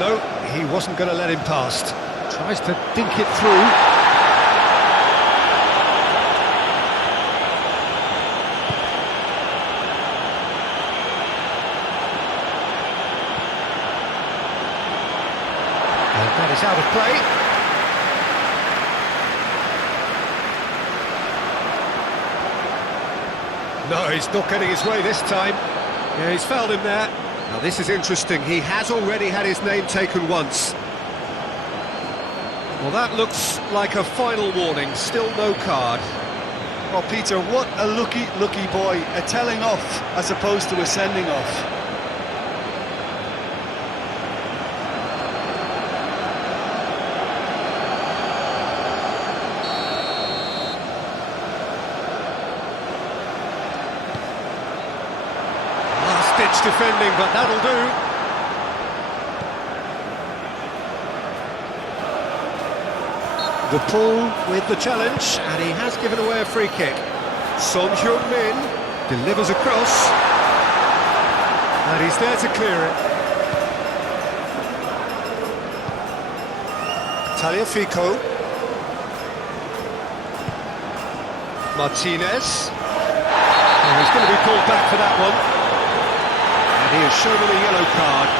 No, he wasn't going to let him past. Tries to dink it through. And that is out of play. No, he's not getting his way this time. Yeah, he's fouled him there. Now this is interesting, he has already had his name taken once. Well, that looks like a final warning, still no card. Oh, Peter, what a lucky boy. A telling off as opposed to a sending off. Last-ditch defending, but that'll do. The pull with the challenge, and he has given away a free kick. Son Heung-min delivers across, and he's there to clear it. Tagliafico. Martinez. Oh, he's going to be called back for that one. And he is shown a yellow card.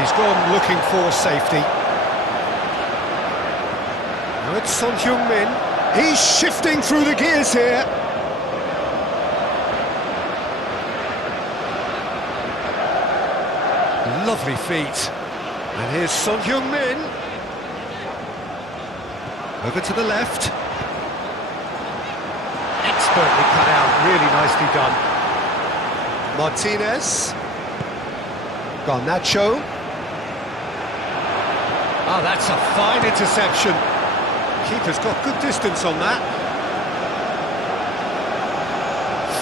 He's gone looking for safety. Now it's Son Heung-min. He's shifting through the gears here. Lovely feet. And here's Son Heung-min. Over to the left. Expertly cut out, really nicely done. Martinez. Garnacho. Ah, that's a fine interception. Keeper's got good distance on that.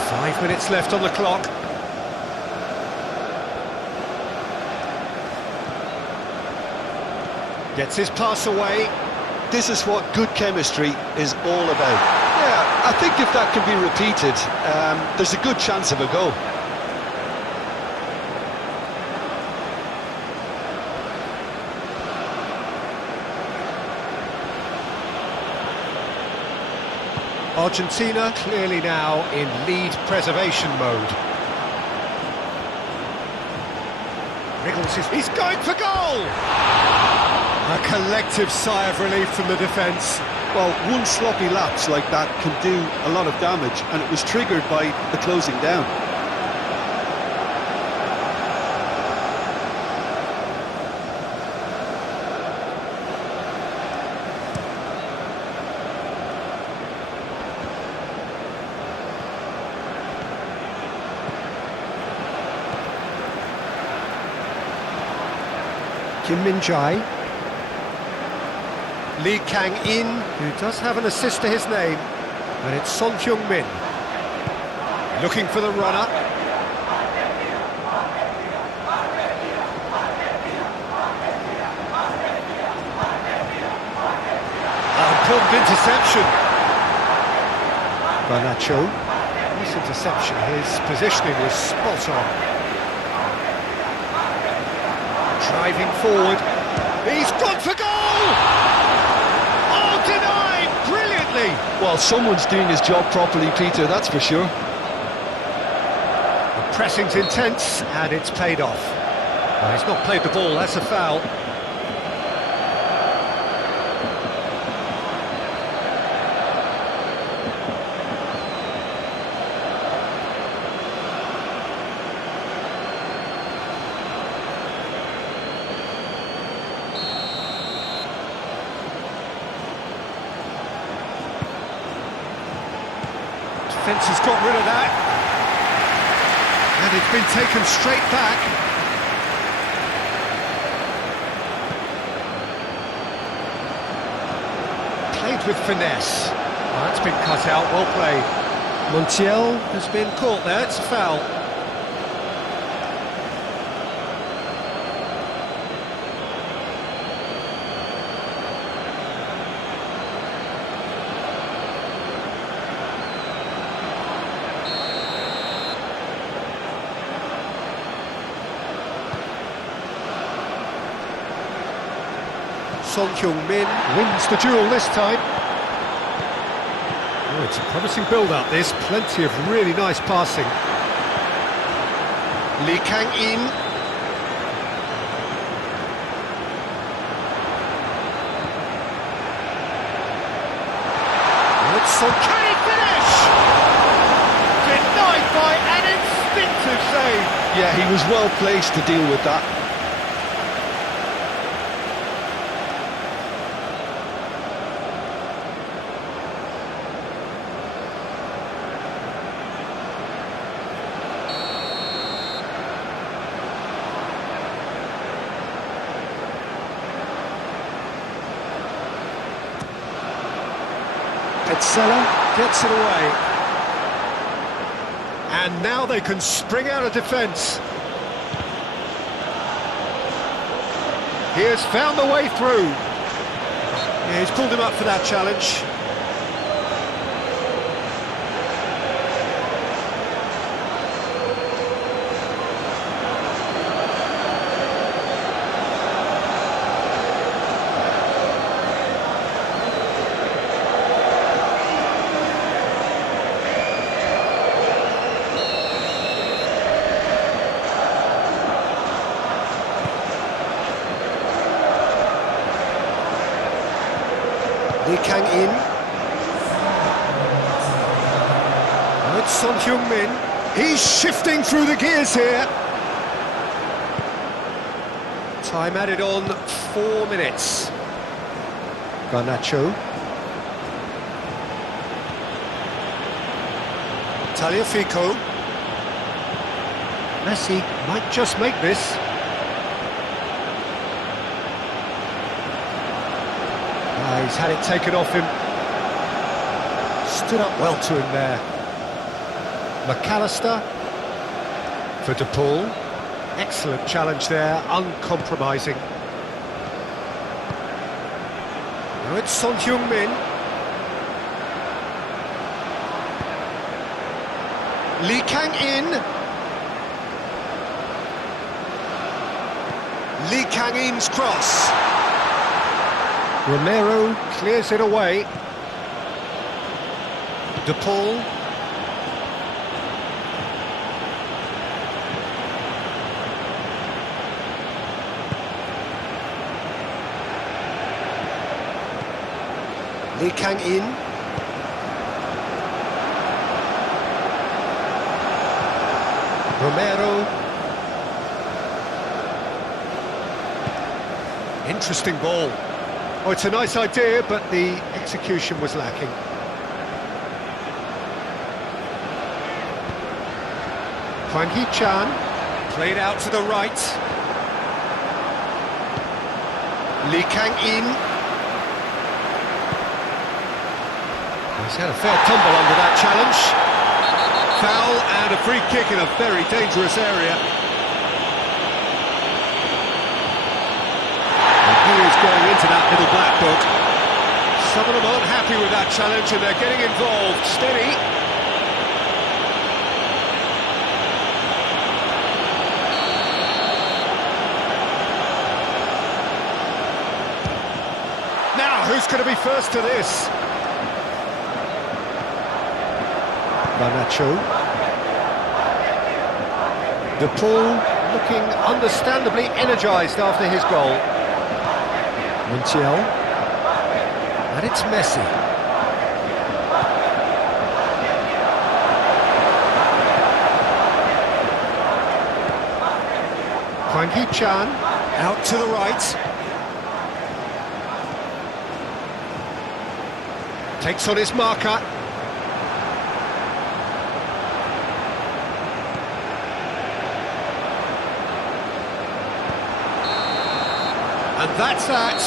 5 minutes left on the clock. Gets his pass away. This is what good chemistry is all about. Yeah, I think if that can be repeated, there's a good chance of a goal. Argentina clearly now in lead preservation mode. Wriggles he's going for goal! A collective sigh of relief from the defence. Well, one sloppy lapse like that can do a lot of damage, and it was triggered by the closing down. Kim Min-jae. Lee Kang-in, who does have an assist to his name, and it's Son Heung-min. Looking for the runner. Important interception. Garnacho. This interception, his positioning was spot on. Driving forward, he's gone for goal! Oh, denied brilliantly! Well, someone's doing his job properly, Peter, that's for sure. The pressing's intense, and it's paid off. Well, he's not played the ball, that's a foul. Defence has got rid of that. And it's been taken straight back. Played with finesse. Well, that's been cut out, well played. Montiel has been caught there, it's a foul. Son Heung-min wins the duel this time. Oh, it's a promising build-up, this. Plenty of really nice passing. Lee Kang-in. It's Son. Can he finish? Denied by an instinctive save. Yeah, he was well placed to deal with that. Petzela gets it away. And now they can spring out of defence. He has found the way through. Yeah, he's pulled him up for that challenge. Lee Kang-in. It's Son Heung-min. He's shifting through the gears here. Time added on 4 minutes. Garnacho. Tagliafico. Messi might just make this. He's had it taken off him. Stood up well to him there. McAllister for De Paul. Excellent challenge there, uncompromising. Now it's Son Heung-min. Lee Kang-in. Lee Kang-in's cross. Romero clears it away. De Paul. Lee Kang-in. Romero. Interesting ball. Oh, it's a nice idea, but the execution was lacking. Hwang Hee-chan, played out to the right. Lee Kang-in. He's had a fair tumble under that challenge. Foul and a free kick in a very dangerous area. And he is going into that little black book. Some of them aren't happy with that challenge and they're getting involved. Steady. Now, who's going to be first to this? Garnacho. De Paul looking understandably energised after his goal. Montiel. And it's Messi. Hwang Hee-chan out to the right. Takes on his marker. And that's that.